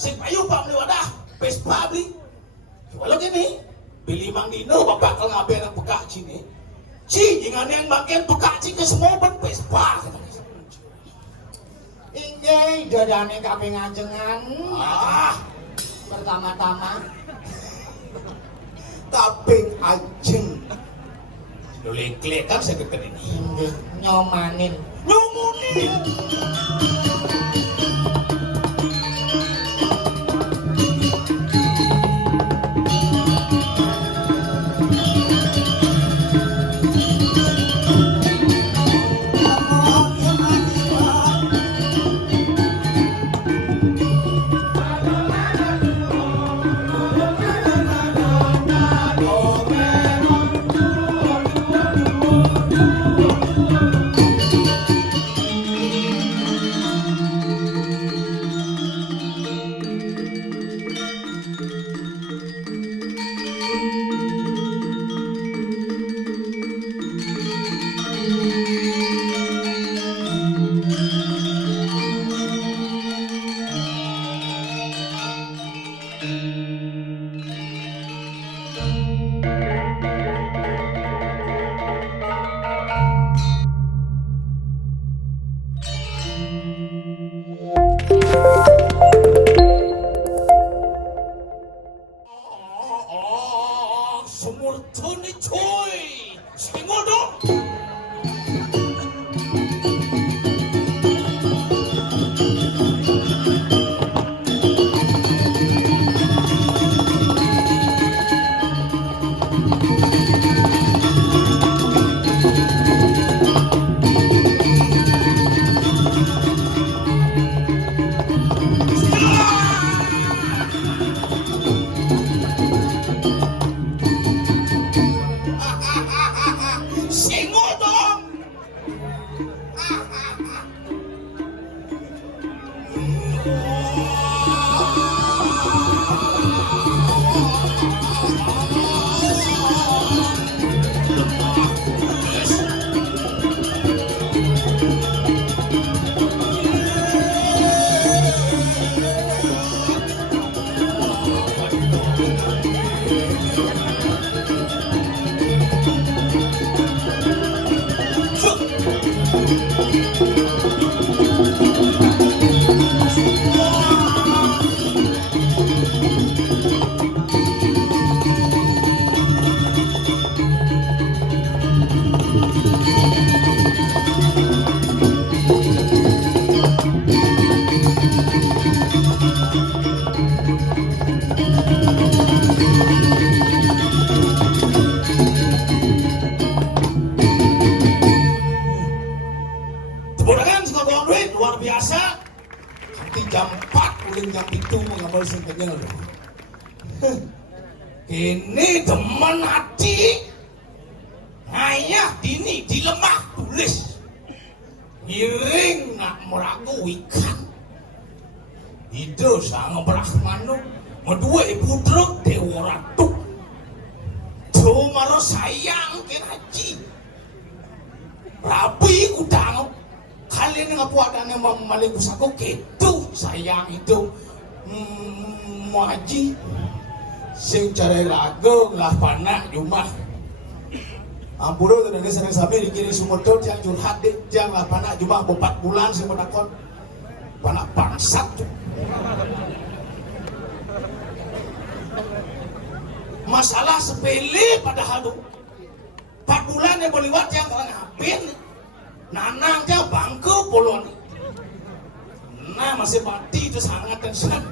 sing payu pak beli wadah Vespa beli walau gini beli Mang Dino bapak kalau ngapain yang peka sini jangan yang bagian peka ke semua ban Vespa injay dadane kabeh ngajengan pertama-tama kaping ajeng lu lengklek kan saya keten ini nyomanin semurtuni coy setengah dong jam 4 udah jam itu mengambil singkatnya ini teman hati ayah dini di lemah tulis ngiring nak meragu ikan itu sangat berahmanu medua ibu truk dewa ratu cuma sayang ke haji rapi kudang kalian yang puadane maling busaku gitu sayang itu haji sing cari lagu lah panak cuma ampuro itu dari sering sampai dikiri sumedot yang curhat deh jangan lah panak cuma 4 bulan sih menakon panak bangsat masalah sepele padahal 4 bulan yang berliwat yang orang ngapin nanang dia bangku polon nah masih mati itu sangat dan sangat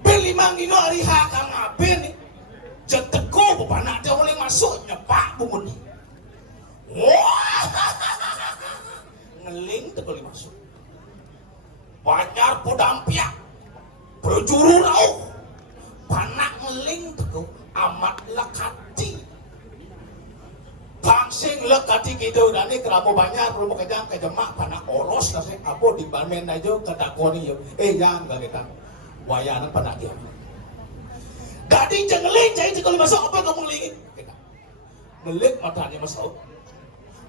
beli mangino hari hakang ngapin nih jeteko bepanak dia boleh masuk nyepak bungun wah ngeling tak boleh masuk banyak podampiak berjuru rauh panak ngeling teguh amat lekati bangsing lekati gitu dan ini keramu banyak perlu kejam kejemak panak oros nasi apa di balmen aja kedakoni yo jangan gak kita wayanan panak dia gading jangan ngeling jadi kalau masuk apa kamu ngelingin ngeling matanya masuk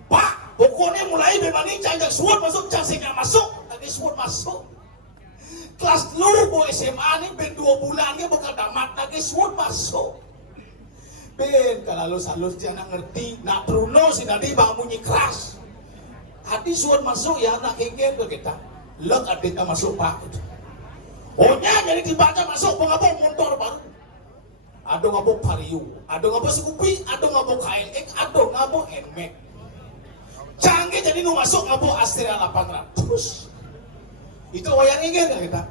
pak pokoknya mulai bebani jangan suut masuk jangan singa masuk tadi suut masuk kelas lu bu SMA nih ben 2 bulan nih bakal damat lagi suut masuk. Ben kalau halus dia nak ngerti, nak Bruno si tadi bang bunyi keras. Hati suut masuk ya nak ingin ke kita. Lek adita masuk pak. Ohnya jadi dibaca masuk pengabuk motor baru. Ada ngabuk Vario, ada ngabuk Scoopy, ada ngabuk KLX, ada ngabuk NMAX. Canggih jadi nu masuk ngabuk Astrea 800. Itu yang ingin ya kita.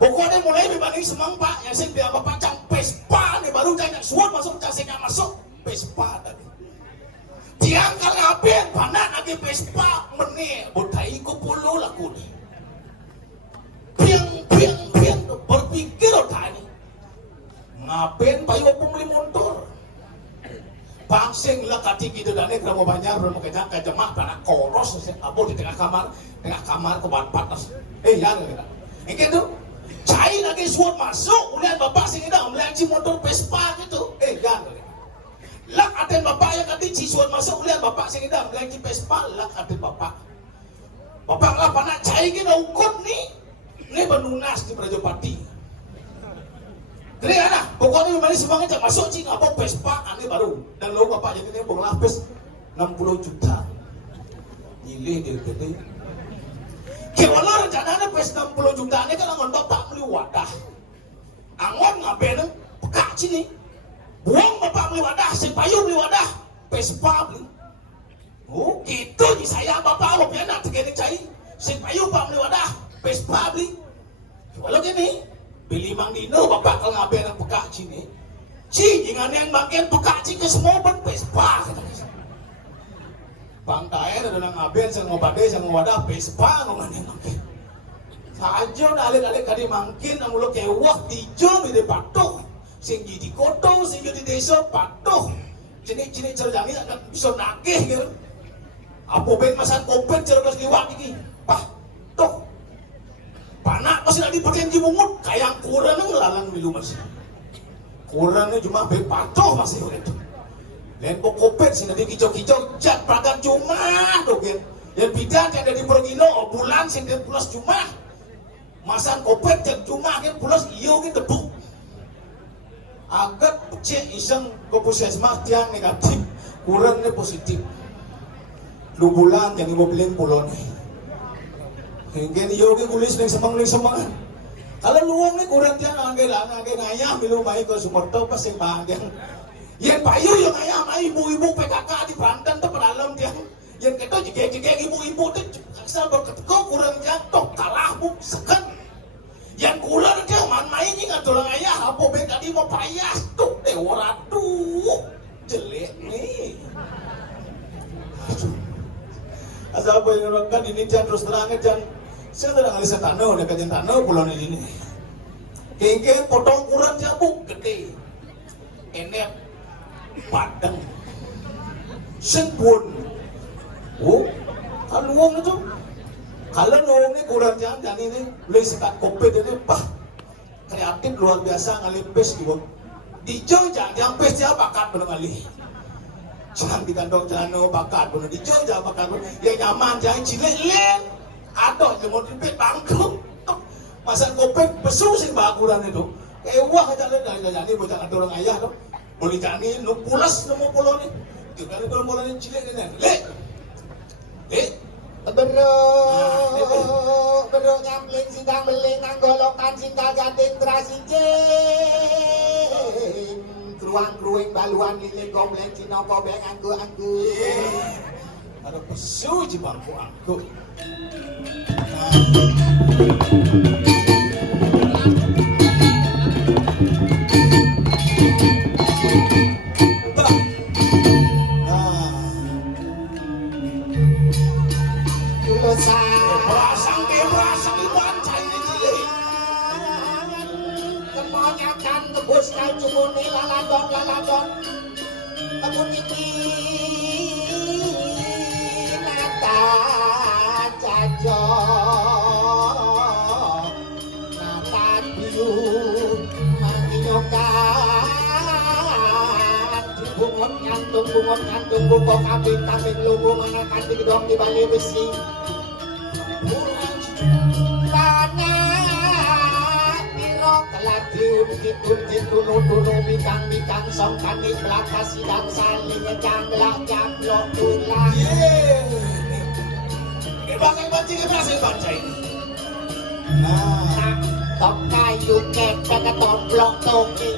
Pokoknya mulai berbanding semang pak, yang saya bilang bapak cang Vespa nih baru cang suat masuk casingnya masuk Vespa tadi. Tiang kalabin panas lagi Vespa meneh, budai ku puluh laku nih. Piang berpikir tadi. Ngapain payu pembeli motor? Pangsing lah kati gitu dan ini mau banyak belum kejam kejamah panak koros abu di tengah kamar keban panas. Ya gitu. Ini tuh cai lagi suat masuk, lihat bapak sing dah melihat motor Vespa gitu. Ya gitu. Lak aten bapak yang kati suat masuk, lihat bapak sing dah melihat Vespa, lak aten bapak. Bapak lah panak cai kita ukut nih. Ini penunas di Prajopati. Jadi ada, pokoknya memang semangat masuk cing apa Vespa ini baru. Dan lo bapak jadi ini bong lapis 60 juta. Gile gede. Kalau rencananya pes 60 juta ini kan angon bapak beli wadah. Angon ngapain pekak sini. Buang bapak beli wadah, si payu beli wadah, Vespa beli. Oh gitu di saya bapak lo piana tegene cai. Si payu bapak beli wadah, Vespa beli. Kalau gini. Beli Mang Dino bapak kalau ngapain yang pekak sini. Jangan yang bagian pekak sini ke semua ban Vespa. Bang Taer ada yang ngapain sang ngobade sang ngowadah Vespa ngomongnya ngapain. Saja alik-alik kadi mangkin amulo kewak dijo di patuh. Sing jadi koto, sing jadi desa patuh. Cini-cini cerjani agak bisa nagih gitu. Apa ben masan kopet cerdas liwat iki. Pah, tuh. Panak masih lagi berjanji mungut, kayak kurang ngelalang milu masih. Kurangnya cuma patuh masih itu. Lain kopet sih nanti kicau-kicau jat pragat cuma tuh kan. Yang bidan yang dari Pergino bulan sih dia pulas cuma. Masan kopet jat cuma kan pulas iyo kan debu. Agak cek iseng kepuskesmas yang negatif, kurangnya positif. Lu bulan yang mobilin pulau nih. Hingga yogi kulis ning semang. Kalau luang ni kurang tiang angge ngayah bilu mai ke Sumerto pas sing bahagian. Yang payu yang ngayah mai ibu-ibu PKK di Banten tu pedalam tiang. Yang kita jege ibu-ibu tu asal berketeko kurang jatuh kalah bu sekan. Yang kurang dia main ni ngat orang ayah apa ben tadi mau payah tu dewa ratu jelek ni. Asal apa yang orang kan ini jangan terus terang jangan. Saya tidak ngalih setano, dekat yang tano pulau ini. Kengke potong kurang jabuk gede, enek padang, sempun. Oh, kalau uang itu, kalau uangnya kurang jangan ini, boleh sekat kopi ini, pah, kreatif luar biasa ngalih pes gitu. Dijauh jangan pes dia bakat benar ngalih. Jangan dikandung jano bakat benar dijauh jangan bakat benar. Ya nyaman jangan cilik. Aduh, cuma dipit bangku. Masa kopek besu sing bakuran itu. Wah aja jadi bocah ada orang ayah tuh. Boleh jadi nu pulas nemu pulau ni. Juga kalau pulau ni cilik ni. Bero nyampling sindang beling anggolokan singkal janting trasijin. Kruang baluan liling komplek cina kobeng anggu. Ada besu je bangku angku. Berasang iban cai ni cilik. Kemonyakan tebus kau cumuni laladon. Kebun iki nata caco. Nata biu manginyokan. Bungot ngantung bungok kambing lugu mana kanting dong di bali besi. Tanah tunu mikang songkan di belakang sidang saling jangla janglo tulang. Ini bakal baca ini. Nah, top kayu kepek toblok toki.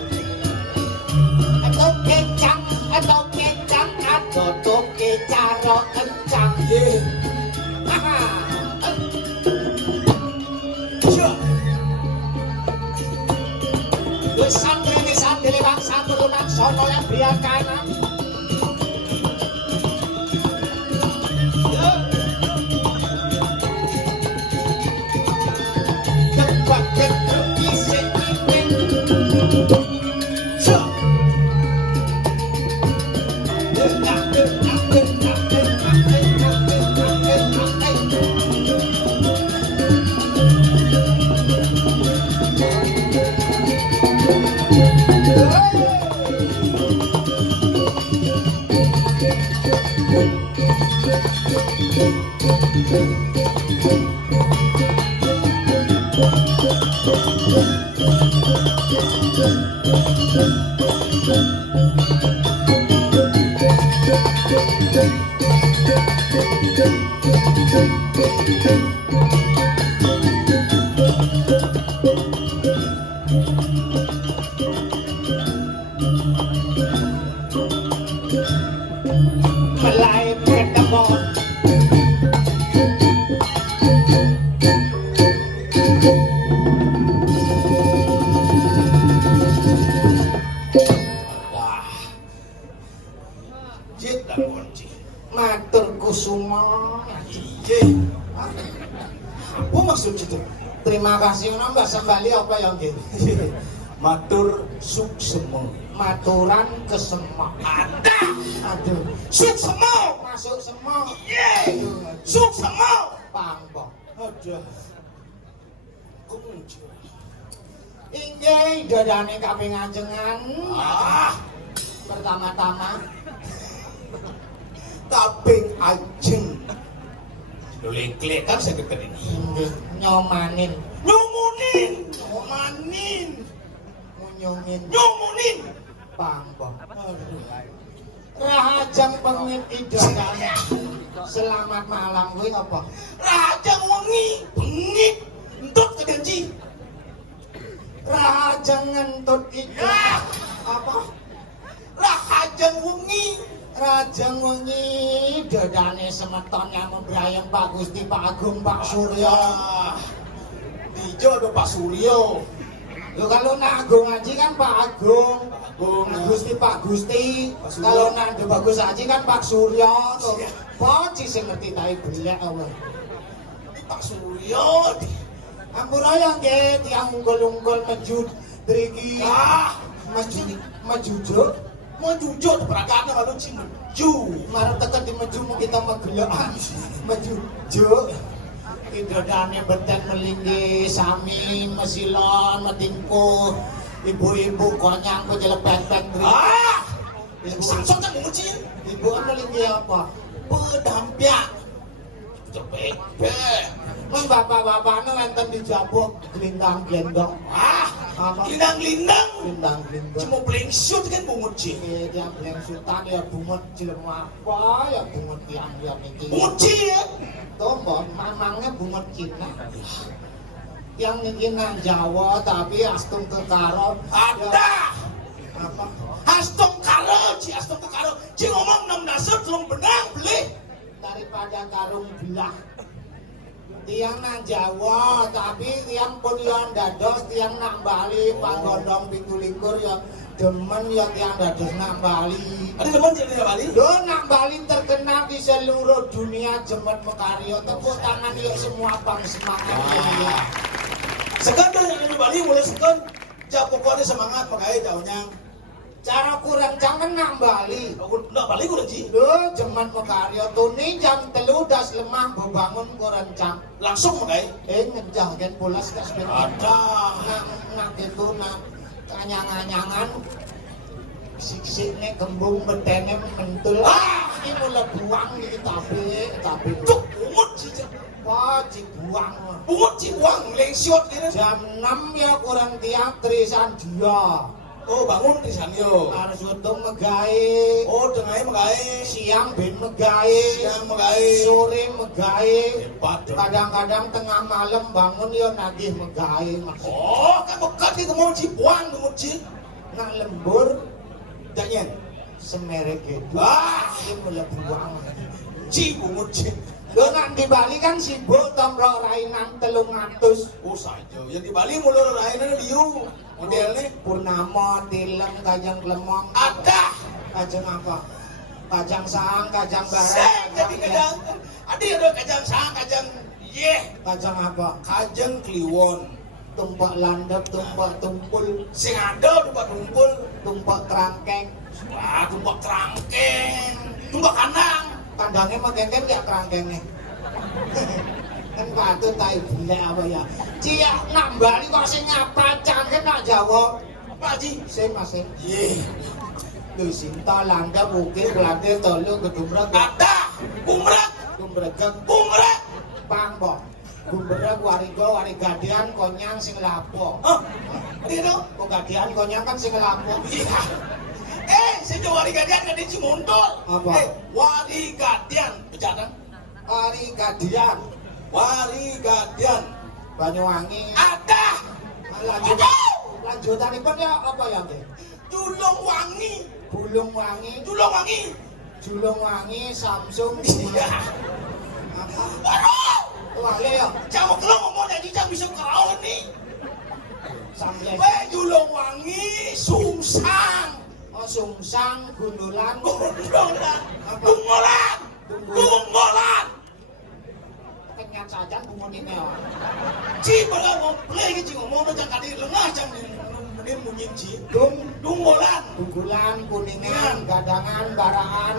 Atau kecang atau toki caro kencang. Haha. Santri bangsa turunan sono yang pria kanan. Cepat isi iping. Melai bertemu. Matur kusuma. Apa maksud itu? Terima kasih nambah sembali apa yang gitu. Matur suksemo. Maturan kesemak. Ada. Aduh. Suksemo. Masuk semua. Suksemo. Pangpong. Ada. Kunci. Inggih dadane kaping ajengan. Pertama-tama Kaping ajeng. Lelek kan saya kekening. nyomanin, Nyumunin. Ngomanin. Nyumunin. Pangpong. Rahajang pengin idodane. Selamat malam kuwi apa? Rahajang wengi bengit entut kedenci. Rahajang ngentut idodane. Apa? Rahajang wengi. Rajang wengi dodane semeton yang membrayem Pak Gusti, Pak Agung, Pak Surya. Dijo ada Pak Suryo. Lho kalau nak Agung Haji kan Pak Agung. Nak Gusti Pak Gusti. Kalau nak De Bagus Haji kan Pak Surya. Poci sing ngerti tae belek apa. Pak Suryo. Ampura ya nggih tiyang unggul-unggul maju driki. Majujuk. Mau jujur peragaannya malu cing meju. Marah tekan di meju kita magelokan. Majujuk. Idodane beten melinggi sami mesilon metingku. Ibu-ibu konyang ku jelepet-pet driki. Samson kan mengucin. Ibu kan melinggi apa? Pedampiak. Cepet. Mun bapak-bapaknya wonten dijabuk glindang-glendong. Apa? Lindang-lindang. Glindang-glendong. Cuma blengsut kan mengucin. Yang blengsutan ya bungut cilem apa ya bungut yang niki. Mengucin ya. Tombol mamangnya bungut Cina. Yang niki nang Jawa tapi astung kekaro. Ada. Apa? Astung karo, astung karo. Ci ngomong 6 dasar belum benang beli. Daripada karung belah. Tiang nang Jawa tapi tiang pun yang dados tiang nang Bali panggondong 17 ya demen ya tiang dados nang Bali. Ada teman jadi Bali? Lho nang Bali terkenal di seluruh dunia jemet mekaryo tepuk tangan ya semua bang semangat. Sekan yang ada di Bali mulai sekan jak pokoknya semangat makanya jauhnya. Cara kurang jangan nang Bali. Nggak Bali gue Ji. Lho jemet mekaryo tuni jam 3 das lemah bebangun kurencang. Langsung makanya. Ngejah kan pulas kas Ada. Nak itu nak anyang-anyangan sik-sikne kembung betene mentul. iki mulai buang iki tapi Cuk, umut sih. wah dibuang Umut sih buang lengsiot gitu. jam 6 ya kurang tiap trisan dia Oh, bangun di sana yo. harus untung megawe Oh, dengai mengai. siang ben megawe Siang mengai. sore megawe Hebat dong. kadang-kadang tengah malam bangun ya nagih megawe mas Oh, kan bekat itu mau cipuang umut sih. nak lembur Jangan. semerek gitu Wah, ini mulai buang cipu umut sih. lo nak di Bali kan sibuk tomrok rainan 300 Oh, saja. Yang di Bali mulai rainan liu. Modelnya Purnama, Tilem, Kajang Klemong ada. Kajang apa? Kajang Sang, Kajang Barang Seng jadi kajang. Ada kajang sang, kajang Kajang apa? kajang kliwon. Tumpak landep, tumpak tumpul Sing ada tumpak kumpul. Tumpak kerangkeng Wah, tumpak kerangkeng. Tumpak kandang. Kandangnya makin gak kerangkengnya kan patut tai bule apa ya cia nak Bali kok sing apa cangkem nak Jawa Apa sih? sing mas sing Ye. Duh sinta landep ukir belande tolu gedumrek Ada. Kumrek. gumregek Kumrek. pangbo gumbrek warigo warigadian konyang sing lapo Hah? Ada itu? kok gadian konyang kan sing lapo Iya. Saya wari gadian kan di Cimondol. Apa? Wari gadian. Bercanda. warigadian Wari gadian. Banyuwangi Ada. lanjut lanjutanipun ya apa ya Nggih? Julung wangi. Bulung wangi Julung wangi. Julung wangi Samsung Iya. apa Waduh. wale ya Jangan kalau ngomong jadi jangan bisa kau nih. sampai Julung wangi. Sungsang. oh sungsang gundulan Gundolan. Dungolan. Dungolan. kenyat saja bumunine ya Ci bala mau play ke ci ngomong udah jangan di lengah jangan di munyin ci. dung Dungolan. Dugulan, kuningan, gadangan, baraan,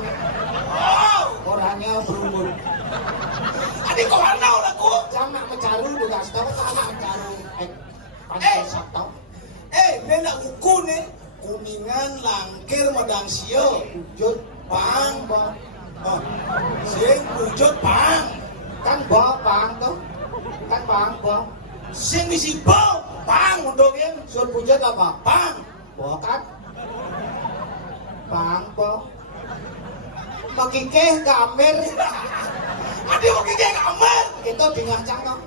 Oh. orangnya berumbun. Adik kau mana orangku? Jangan nak mencaru juga, setahu tak nak mencaru. Pantai satau. Benda uku nih. Kuningan langkir madang sio. Wujud, Pang. bang. Oh. Sing wujud pang. Kan bang, bang tuh. Kan bang, bang. Sing isi bau. Pang untuk yang. Sur wujud apa? Pang. Bokat. Bang, bang. Makikeh kamir. Adik mau kike kamar. Itu dengar cangkok.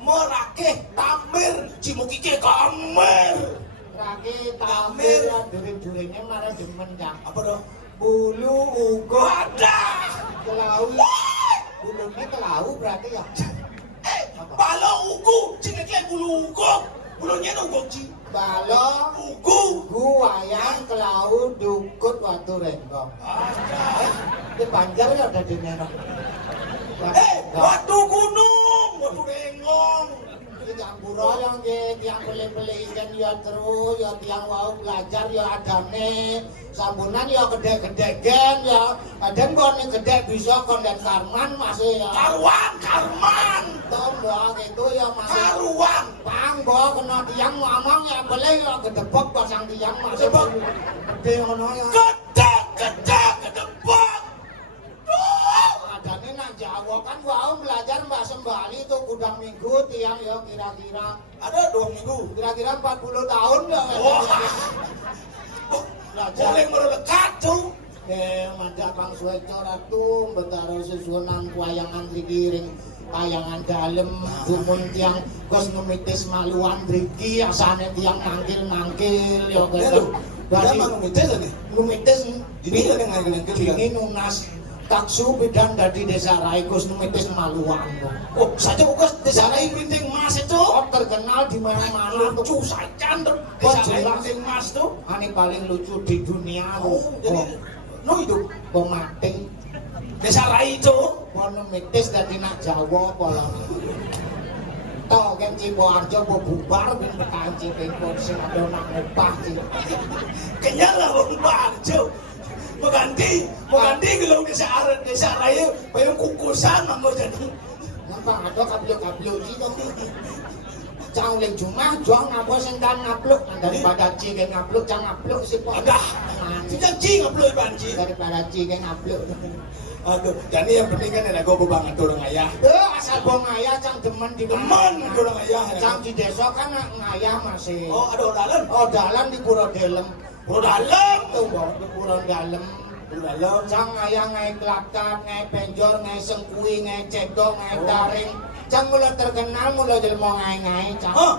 Merakeh tamir. Cimu kike kamar. Raki tamir, duri-durinya marah demen cang. Apa dong? Bulu ugo. Ada. Kelau. Bulunya kelau berarti ya. Balo ugu. Cingeknya bulu ugu. Bulunya ugu ci. Balo, Ugu. ugu, wayang, kelau, dukut, watu renggong. Di Banjar ya udah dinenok. Watu gunung. Watu renggong. Di Campuro yang tiang beli-beli ikan ya terus, ya tiang mau belajar ya adane. Sabunan ya gede-gede gen ya. Kadang kon gede bisa kon dan karman masih ya. Karuan. Karman. Tombok itu ya masih. Karuan. Pang bo kena tiang ngomong ya beli ya gedebok pasang tiang masih. Gedebok. Gede ngono ya. Kedebak. Adane nang Jawa kan wau belajar bahasa Bali itu gudang minggu tiang ya kira-kira. Ada 2 minggu. Kira-kira 40 tahun ya. Wah. Belajar. Boleh mendekat tuh. Mada pang suweco ratu betara susunan wayangan trigiring wayangan dalem dumun tiang gos ngemitis maluan driki asane tiang nangkil ya gitu. Udah mah numites nih. Ngemitis Dini ada ngangkil ini nunas taksu bidan dari desa Rai Gus Numitis Maluan. Oh, saja bukas desa Rai Binting Mas itu. Oh, terkenal di mana-mana tuh. Lucu saja Kok desa Rai jelas? Binting Mas tuh. Ini paling lucu di dunia. Oh, jadi no itu pemati. desa Rai itu. Numitis dari nak Jawa pola. Toh kan Ciboarjo bubar ben bekanci pun sing ada nak ngupah sih. Kenyal lah Bang Barjo. Mengganti kalau desa Raya bayang kukusan mau jadi. Nampak ada kabio-kabio gitu. Cang leng cuma juang apa sing Cian ngapluk daripada Ci kayak ngapluk, Cang ngapluk sih kok. Agak. Sejak Ci ngapluk banci. Daripada Ci kayak ngapluk. Aduh, jadi yang penting kan ada gue banget orang ayah. Asal bong ayah Cang demen di Teman orang ayah. Cang di desa kan ngayah masih. Oh, ada dalan. Oh, dalan di Puro Delem. Puro dalam. Tuh, di Puro Dalem. Puro dalam. Cang ngayah ngai Klatat, ngai Penjor, ngai Sengkui, ngai Cedok, ngai Taring. Cang mulai terkenal mulai jelmo ngai Cang. Hah?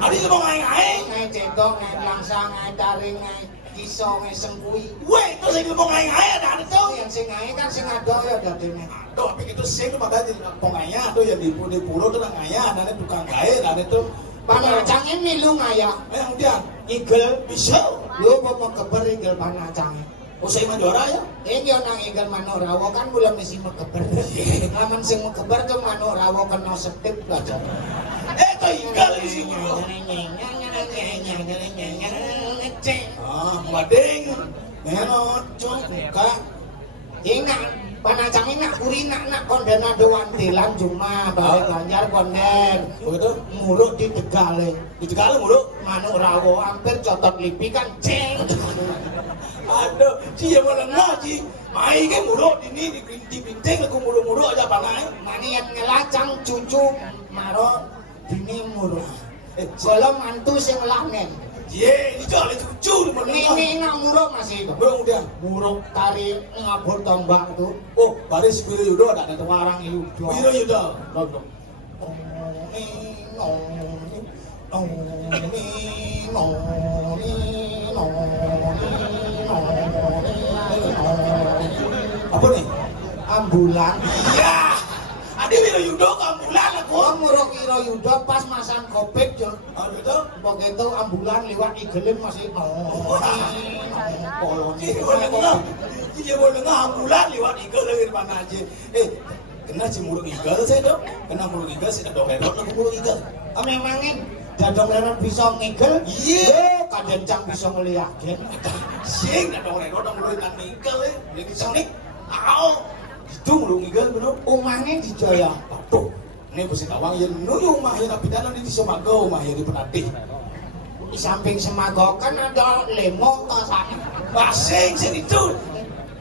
Ada yang mau ngai-ngai? Ngai Cedok, ngai Langsa, ngai Taring, ngai Kiso, ngai Sengkui. Weh, terus yang mau ngai-ngai ada tuh. Yang sing ngai kan sing ado ya dadene. Aduh, tapi itu sih pada di pengaya tuh yang di puro tuh ngaya, dan itu tukang gaya, dan itu Panacangnya milu ngayah. Kemudian Igel bisa. lu mau keber igel panacangnya. Usai menjuara ya? Ini orang igel manuk rawo kan belum mesti mau keber. Laman sing mau keber tuh manuk rawo kena setip belajar. Itu ikan di sini. Ah, badeng. Nenot, cungka. Ingat, panacang nak kuri nak kondena doan tilan cuma balik Banjar konden. Begitu? Muruk di Tegale. Di Tegal mulu. Manuk rawo hampir cotot lipi kan ceng. Aduh, si yang mana ngaji? Mai ke mulu ini di binting aku mulu aja panai. Maniat ngelacang cucu maro dini muruk. Kalau mantu sing lanen. Ye, ini jual cucu di mana? Ini nak muruk masih itu. Belum dia. Muruk tari ngabur tombak itu. Oh, baris Wiro Yudo ada. Ada warang Yudo. Wiro Yudo. Lodok. Apa nih? Ambulan. Ya, ada Wiro Yudo ambulan aku. Oh, muruk Wiro Yudo pas masang Covid yo. Begitu? Begitu ambulan liwat igelin masih Dia boleh nggak ambulan lewat igal dari mana aja. Kena si muruk igal saya dong. Kena muruk igal saya dong lewat aku muruk igal. Memangin dadong lewat bisa ngigel. Iya. Kadang cang bisa ngeliatin. Sing dong lewat aku muruk igal ya. Jadi sini, aw, itu muruk igal benar. Umahnya di Jaya. Aduh, ini pasti kawang ya nuyu umah ya tapi dalam di Semago umah ya di Penatih. Di samping Semago kan ada lemo ke sana. Masing sini itu.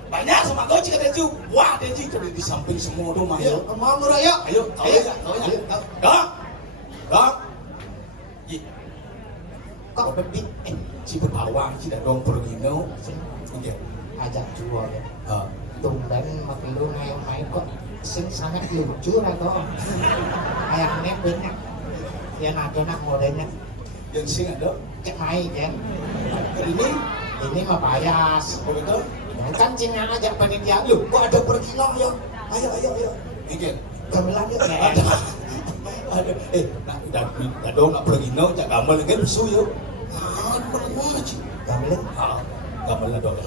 Banyak Semago jika ada itu. Wah, ada itu di samping semua rumah ya. Mau murah yuk. Ayo, kau ya. Dok. Dok. Kok bedik? Si berpawang, si dadong pergino. Oke. Ajak jual ya. Tumben makilu main kok sing sangat lucu atau ayamnya banyak. Ya ada nak modelnya. Yang sing ada. Cek main kan. Ini Mah payas. begitu. Kan Cina ajak panitia lu. Kok ada pergino ya? Ayo. Oke. Gamelan yuk. Ada. Dadong nak pergino, cak gamal kan bisu yuk. Gamelan. Gamal dong.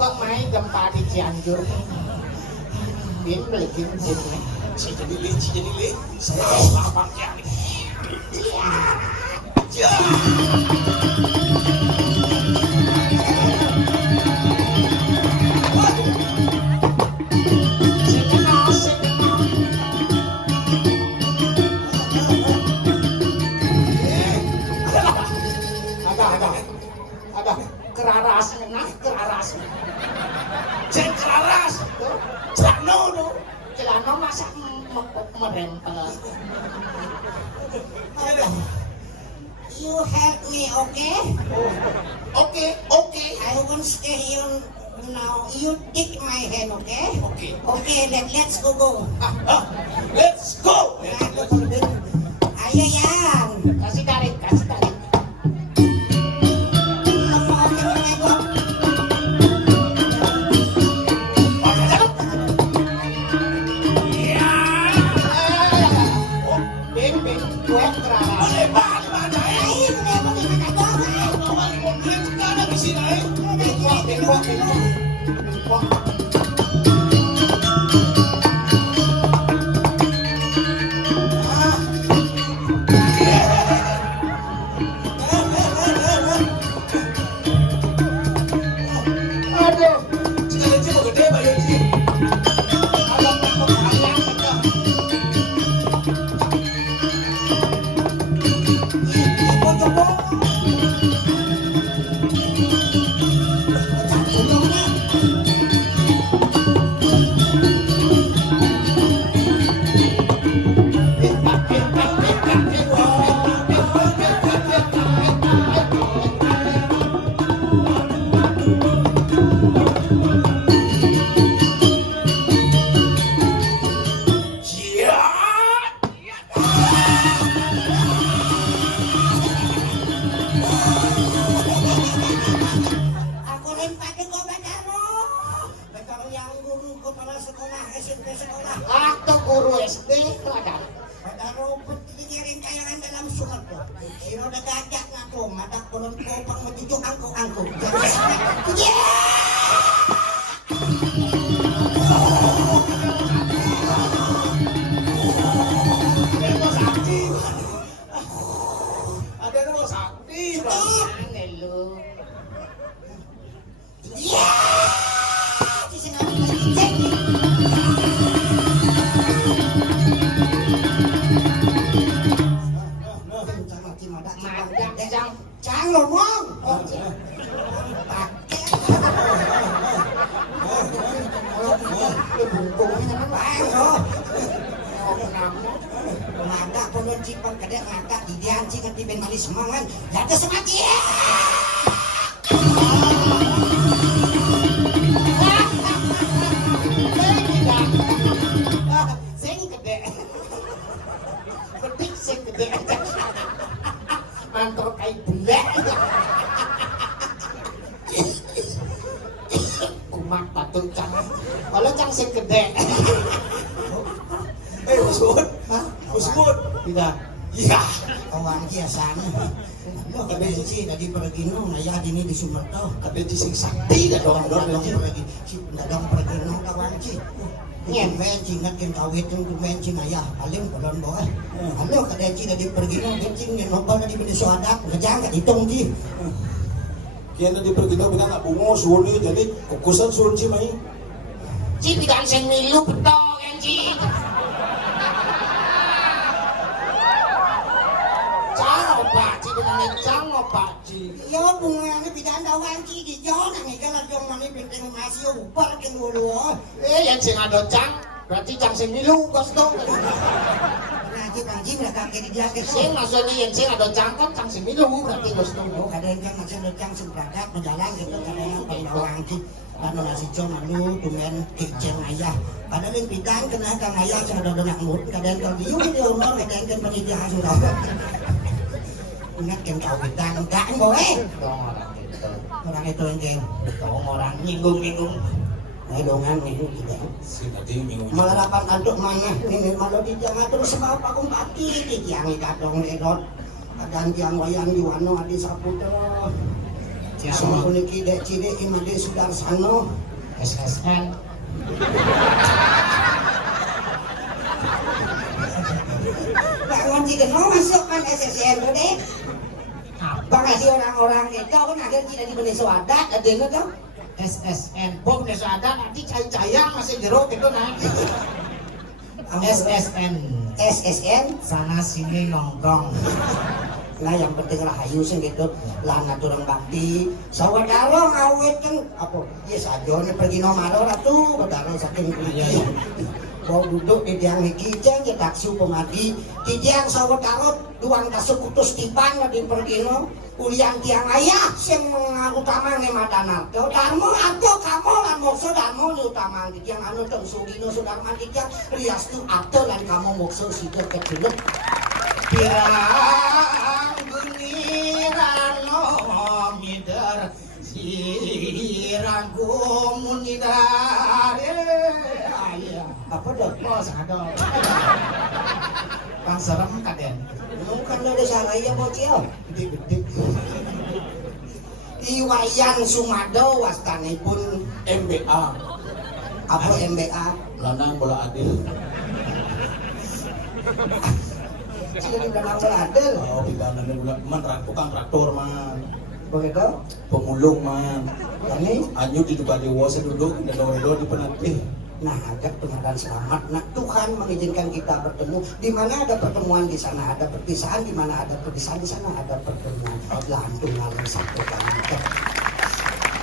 Kok main gempa di Cianjur? Bin belikin sini. Jadi li. Saya tahu lapaknya. Ya. Keraras nah keraras. Cek kelaras. Celana tuh. Celana masa merempel. You help me, okay? Oke. I won't stay here now. You take my hand, okay? Oke. Okay, let's go. Let's go. Ayo yan. Kasih tarik. Mantul kayak bule. Kumat patung cang. Kalau cang sing gede. Usut. Usut. Tidak. Iya. Kawan kiasan. Lo kebenci tadi pergi no naya dini di Sumerto. Kebenci sing sakti dah dong pergi. Ndak dong pergi no kawan ci. Nyen benci ngakin kawit yang benci naya paling kolon boy. Halo kebenci tadi pergi no benci nyen nopal tadi benda suadak ngejang kat hitung ci. Kian tadi pergi no bina nak bungo suun ni jadi kukusan suun ci mai. Ci bidang sing milu beto kan ci. Yo bunga ni bidan dawan ci di jon ni kalau jong mani penting masih upar ke dulu. Yang sing ada cang berarti cang sing milu kos tu. Nah ci panji mereka ke dia ke Sing maksudnya yang sing ada cang kan cang sing milu berarti kos tu. Kadang kan masih ada cang sing berada berjalan gitu kadang pendawan ci. Lalu nasi jong lalu dengan kecil ayah. Padahal yang bidan kena kang ayah yang ada nak mut kadang kalau dia di rumah kadang kan pendidikan sudah. Ingat kan kau bidan enggak boleh. Orang itu yang geng, orang nyinggung. Ngedongan ini juga. Malah dapat aduk mana? Ini malah di jangan terus sebab aku mati di yang gadong ledot. Kadang yang wayang di wano adi saputra. Sama punya kide imade Sudarsano. SSN. Bangun jika mau masukkan SSN deh. Bang di orang-orang itu kan ada di Indonesia Wadat ada nggak tuh SSN bom Indonesia Wadat nanti cahaya masih jeruk gitu nah SSN sana sini nongkrong Nah yang penting rahayu sing gitu lah ngaturang bakti sawadara ngawetkeun apa ieu sajone pergi nomaro ratu badaro saking kuliah mau duduk di tiang hiki jeng jedak su pemati di tiang sawadara duang kasekutus tiban di pergino ulian tiang ayah sing utama ngemadana to darmo ato kamu lan mokso darmo ni utama di tiang anu teng sugino sudarman di tiang rias tu ato lan kamu mokso sido keculuk pirang gunirano midar sirangku munidar apa dok? Oh, sadar. Pan serem kaden. Bukan ada saraya bocil. Gede-gede. Iwayan Sumado wastanipun MBA apa MBA? Lanang Bola Adil. Sudah di belakang beladel. Oh, tukang traktor man, Begitu? pemulung man. Ini Anyu di Duka Dewa saya duduk dan doa di penatih. nah agak pengadaan selamat. Nah Tuhan mengizinkan kita bertemu. Di mana ada pertemuan di sana ada perpisahan, di mana ada perpisahan di sana ada pertemuan. Lantung ngalir satu kali.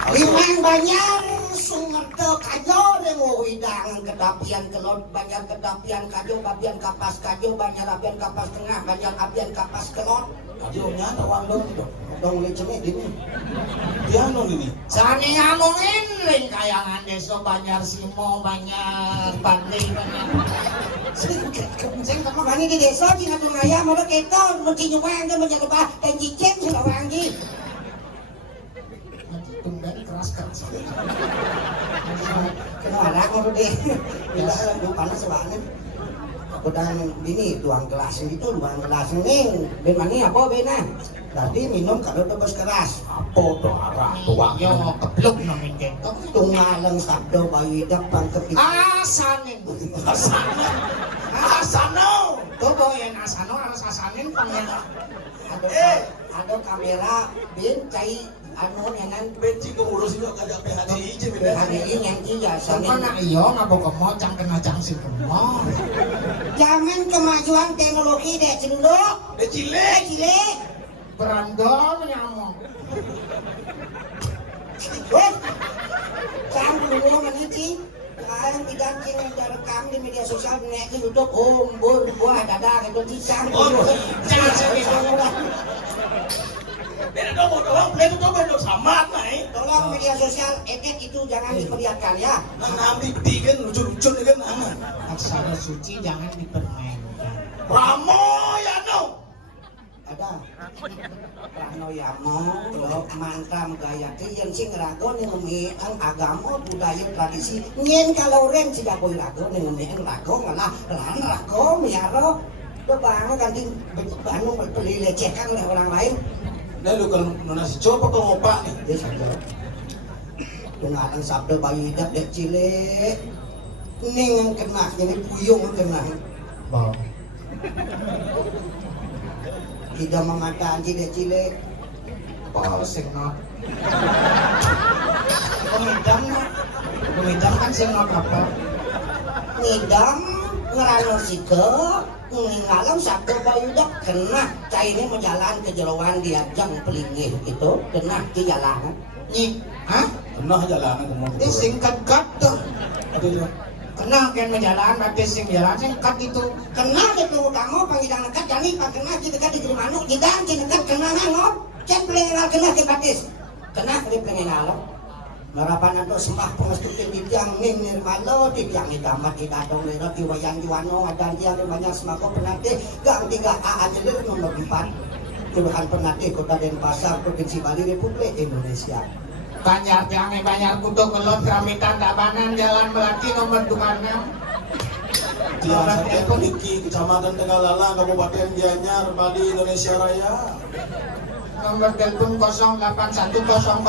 Limang banyak sumerte kajo nemu widang kedapian kelot banyak kedapian kajo babian kapas kajo banyak apian kapas tengah banyak apian kapas kelot. Kajiannya ada uang dong itu. Dong lecene ini. Dia anu ini. Sani ngomongin ring kayangan desa Banjar Simo banyak Pandai banyak. Sing kemana di desa di ngatur ngaya mau keton mesti nyuwang ke menjadi bah dan cicing sudah wangi. Tunggal keras. Kenapa aku deh? Bila lu panas banget. Udah ini tuang gelas itu tuang gelas ini bemani apa bena? Tadi minum kalau tebus keras. Apa tuh arah tuang? Yo keblok namin kento. Tunggalang sabdo bayi depan kepik. Asanin. Asano. Tuh boyen asano harus asanin panggil. Ada kamera bin cai anu nyanan Benci ngurus juga ngajak PHDI aja beda. hari ini yang iya Sama nak iyo ngabo kemo cang kena cangsi kemo. Jangan kemajuan teknologi deh cenduk. Cilik. Cilik. Berandol nyamuk. Weh. Kang dulu meniti. Kalian tidak kini rekam di media sosial naik ke YouTube buah dada gitu cicang. Jangan segitu. Beda dong doang, beli itu coba dong sama nih. Tolong media sosial edit itu jangan diperlihatkan ya. Nah nanti kan lucu-lucu nih kan aman. Aksara suci jangan dipermainkan. Ramoyano. Ada Pranoyamo, Telok Mantam Gayatri yang sing rago ning ngemian agama budaya tradisi nyen kaloren sida boy rago ning ngemian rago malah lan rago miaro bebang ganti anu beli lecehkan oleh orang lain. Nah lu kalau nasi coba kalau ngopak nih. Dia saja tunggakan sabda bayi dak dek cilik ning kena jadi puyung kena Bau. tidak memata cilik-cilik Apa sing not? pemidam kan sing not apa? ngidam ngerano sike ngalem sabda bayi dak kena cairnya menjalan ke jeroan diajang pelingih itu kena di jalanan Nyik, hah? Pernah jalanan ngomong. Ini singkat kat tuh. Aduh. Kena kan menjalan, berarti sing jalan singkat itu. kena gitu kamu panggil nekat jadi pak kena di dekat di manuk jidang di dekat kena ngop cek pelengal kena ke batis kena di pelengal harapan untuk sembah pengestutin di tiang ning nirmalo di tiang itamat di dadong nero di wayang juwano adan tiang banyak semako penate gang 3A aja nomor 4 Kelurahan Penate Kota Denpasar Provinsi Bali Republik Indonesia. Banjar jangan banyak kutu kelot keramitan Tabanan Jalan Melati nomor 26. Tiang Sate Niki Kecamatan Tegalala Kabupaten Gianyar Bali Indonesia Raya. Nomor telepon 081000.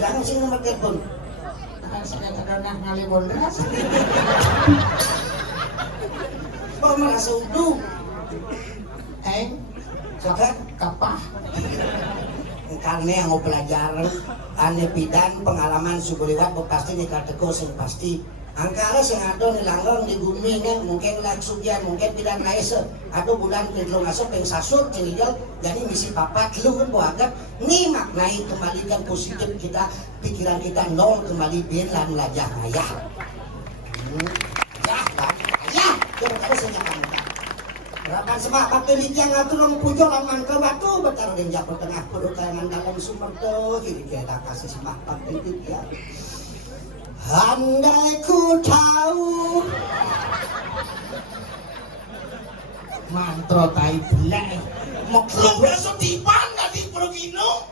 Jangan sih nomor telepon. Akan saya terdengar ngali bondas. Oh merasa utuh. Sudah kapah. Karena yang mau belajar ane bidan pengalaman suku lewat pasti nikah teko sing pasti Angkara sing ado nilanggong di bumi nya mungkin langsung ya mungkin tidak naik atau bulan pintu masuk peng sasut cilial jadi misi papat lu kan buagat ni maknai kembalikan positif kita pikiran kita nol kembali bilan lajah ayah ya coba kada senyakan Rakan sebab bakti yang aturung pujo lan mangkel batu betar den japur tengah kudu kayangan dalam sumber tuh kiri kita kasih sebab bakti ya andai ku tahu Mantro tai belak. Lu besok di mana di Perugino?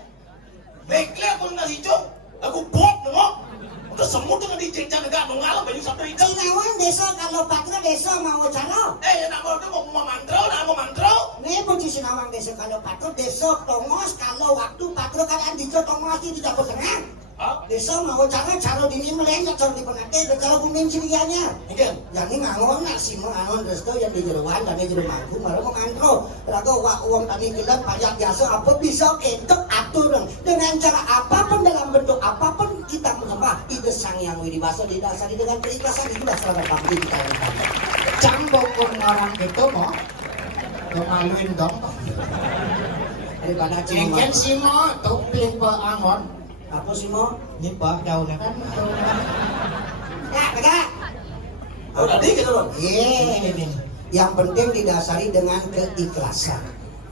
Baiklah aku nggak hijau, aku bot nengok. Udah semut dengan dijenjang negara mengalam baju sampai hijau. Cinawan desa kalau patra desa mau caro. Nak mau mantro. Nih puji sinawang desa kalau patra desa tongos kalau waktu patra kadang dijo tongos di dapur tengah. Desa mau caro dini melengkak caro di penate caro kumin cirianya. Mungkin. Jadi ngangon nasi menganon resto yang di jeruan dan di jeru mangku malah mengantro. Raga uang tadi gelap pajak jasa apa bisa kentok atur dengan cara apapun dalam bentuk apapun kita menyembah ide sang yang widibasa didasari dengan keikhlasan itulah sahabat bakti kita yang tadi. Campur orang itu mau maluin dong. Daripada Cengken cuma si mo topeng pe angon. apa sih mau? Nipah daunnya kan. Enggak. Oh tadi gitu loh. Iya. Yang penting didasari dengan keikhlasan.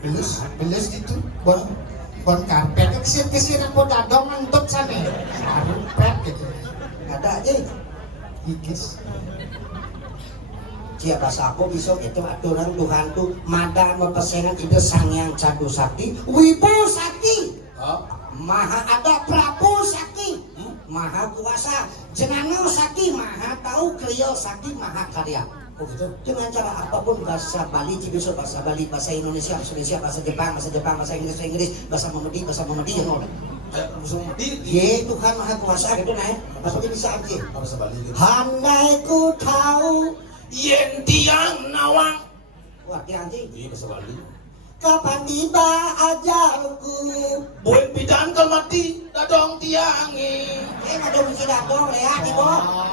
Belus itu bon karpet kesir po dadong mantep sana. Sarung pet gitu. Ada aja. Gigis. Siapa sapo besok itu aturan Tuhan tuh mada mempesengan ide sang yang cadu sakti, wibu sakti. Maha ada Prabu sakti, maha kuasa, jenano sakti, maha tahu, kriyo sakti, maha karya. Oh gitu. Dengan cara apapun bahasa Bali, bisa bahasa Bali, bahasa Indonesia, bahasa Jepang, bahasa Inggris, bahasa Memedi, yang ngono. Musuh mati. Ye Tuhan maha kuasa gitu naik, pasti bisa aja. Bahasa Bali gitu. Handai ku tahu, Yen tiang nawang. wah anjing. Iya bahasa Bali. Kapan tiba ajalku? Buen pidan kal mati, dadong tiangi. Ada musik datang ya di bawah.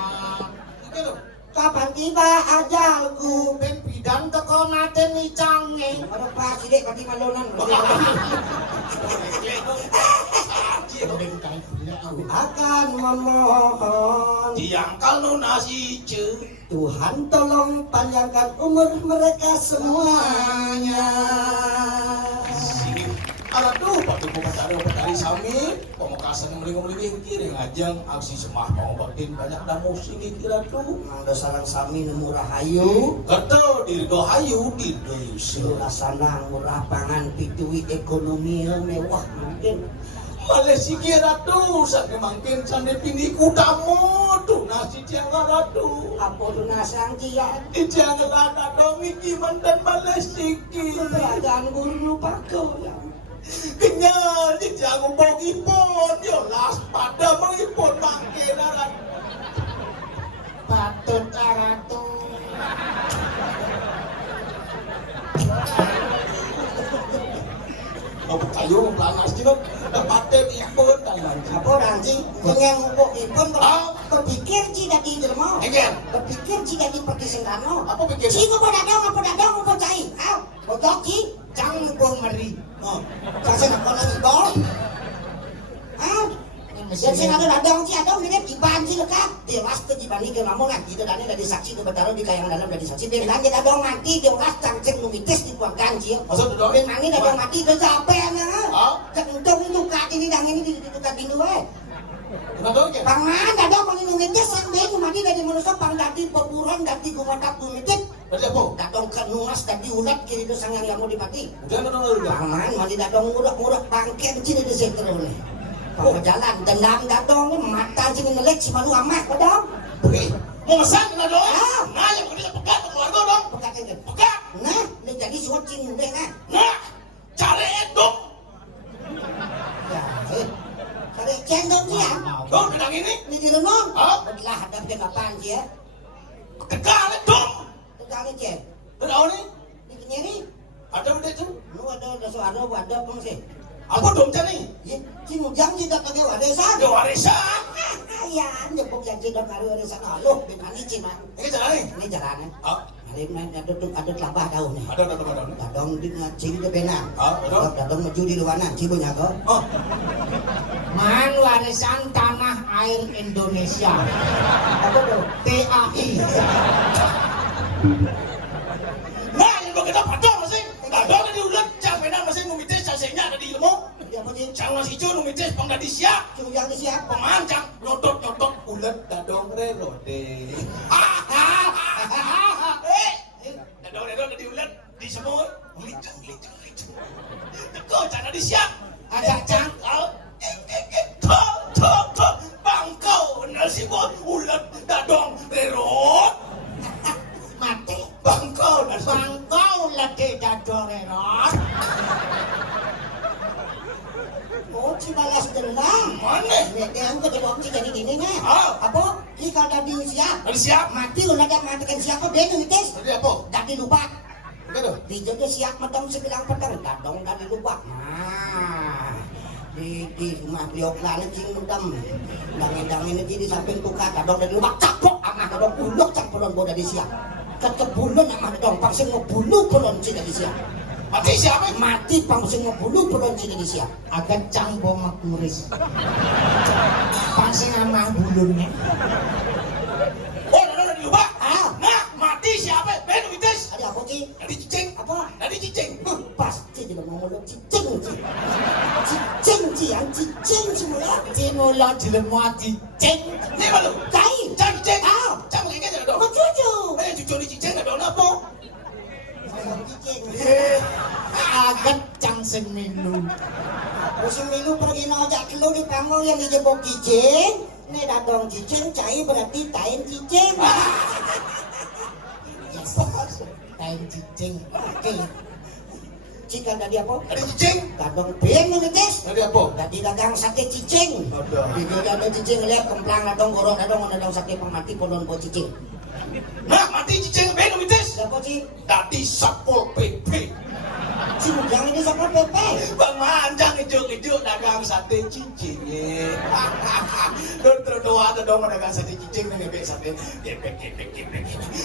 Gitu. Kapan tiba ajalku? Ben pidan teko mate ni cange. Ada pas sidik pati malonan. Akan memohon Tiang kal nasi ce. Tuhan tolong panjangkan umur mereka semuanya. Aduh, patuh petari sami, pemekasan yang melingkung kiri ngajang aksi semah pengobatin banyak dah musik kira tuh. Mangga sarang sami nu murah hayu. Betul, dirgo hayu, dirgo yusu. Suasana murah pangan pitui ekonomi mewah mungkin. Malaysia kira tuh, saat mungkin sambil pilih kudamu tuh nasi jangan tuh. Apa tuh nasang kian? Jangan ada dong iki mantan Malaysia. Kerajaan guru pakai ya. Kenyal di jangan bogi pon, yo las pada mengipon mangke darat. Patut cara tuh. Oh, kayu panas juga, tempatnya ipon tangan. Apa nanti yang ngubuk ipon berpikir jika di dermo. Again. Berpikir jika di pergi sengkano. Apa pikir? Si ngubuk dadang ngubuk cai. Bodoh ki, jangan ngubuk meri. Kasih nak kono ngubuk. Dan sing ada dadang si ada mirip iban si lekat. Dewas tu dibanding ke lamongan. Kita dan dari saksi tu bertaruh di kayangan dalam dari saksi. Dan lagi dadang mati dewas cangceng numitis di buang ganjil. Maksud dadang? Dan mangi dadang mati dan sampai na. Cengtung itu kat ini dang ini di dekat pintu Kenapa ke? Pangan dadang mangi numitis sampai mati dari manusia pang dati pepuran dati gumatak numitis. Berarti apa? Dadang kenuas dati ulat kiri itu sang yang mau dipati. Udah kan udah. Pangan mati dadang murah pangken cini di sektor ni. Jalan dendam dadong mata cini ngelek si malu amat padang. Mau masak na dong? Nah, yang udah pekat keluarga dong. Pekat aja. Pekat. Nah, ni jadi suacing deh nah. Nah, cari eduk. Ya, cari cendol dia. Dong, pedang ini. Ni di renong. Hah? Hadap dia kapan dia? Tegal eduk. Tegang cen. Pedang ini. Ni kenyeri. Ada udah tu. Lu ada suara ada apa sih? Apa dong cari? Ya, cing jam tidak pakai warisan. Ada warisan. lumayan nyebuk yang cidon ngaruh dari sana lu dengan licin mah Ini jalan nih. ini jalannya Oh, hari ini ada kelabah daunnya ada. dadong di cing di benar Betul. dadong maju di luanan cibunya kok Oh, Man warisan tanah air Indonesia. apa tuh TAI. nah yang begitu padong masing. Padong di ulat, capenan masing numitis casenya ada di ilmu. dia apa sih Cang masih cuy numitis pang dadi siap. cing yang siap Pemancang nyotot ulat dadong relode. Dadong di ulat di semua. Licung. Teko jangan di siap. Ada cang. Tok bangkau nasi bot ulat dadong relode. Mati. Bangkau nasi. Bangkau lagi dadoreron. oh cibalas dendam Mana? yang kedua jadi gini nih Ah. apa jika ada di usia Tadi siap. mati ulah ada matikan siapa dia numitis Tadi apa? dak lupa Begitu. dijaga siap matang sebilang petang dadong dari lupa nah di rumah beliau kelana cing mudam dangin di samping tukar dadong dari lupa capok amah dadong buluk campurun boda di siap ketebulun amah dadong pangsin ngebunuh pelon cing dari siap Mati siapa? mati pangsin ngebunuh pelon cing dari siap Agak cang bomak muris. Pasing amah bulunnya. Oh, ada di lupa. ah Nah, mati siapa? Ben Wites. ada apa sih Tadi cicing. apa Tadi cicing. pasti dia mau ngomong cicing semua Cimulot dilemu cicing. Ini malu. Kain. Cang cicing. ah Cang begini aja dong. apa cucu Cucu di cicing ada apa? cicing Agak cang sing minum. musim minggu pergi nojak lu di panggung yang dijebok cicing ini datang cicing cai berarti tain cicing Yes. Kain cicing. Oke. jika tadi apa Tadi cicing. datang ben ngetes Tadi apa? tadi dagang sate cicing Ada. di ada cicing lihat kemplang datang gorong datang dagang sate pemati polon po cicing Nah, mati cicing Ben Wites. siapa sih Tadi Satpol PP. si mujang ini siapa pepe Bang Manjang ijuk dagang sate cicing. Terus doa dong dagang sate cicing nih bebek sate. Gepek.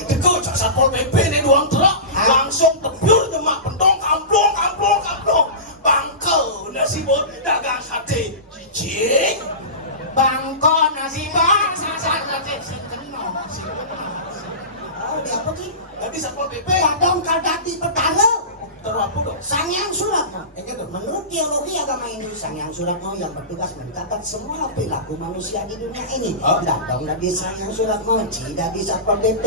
Teko Satpol PP nih doang terus langsung tebur nyemak pentong kamplong. Bangkel nasi bot dagang sate cicing. Bangko nasi bang. Sate sing kena. oh dia apa sih Tadi Satpol PP datang kadati petara terus apa dong? Sangyang Suratmo. Enggak dong. Menurut teologi agama Hindu, Sangyang Suratmo yang bertugas mencatat semua perilaku manusia di dunia ini. Datang dari Sangyang Suratmo, dari Satpol PP.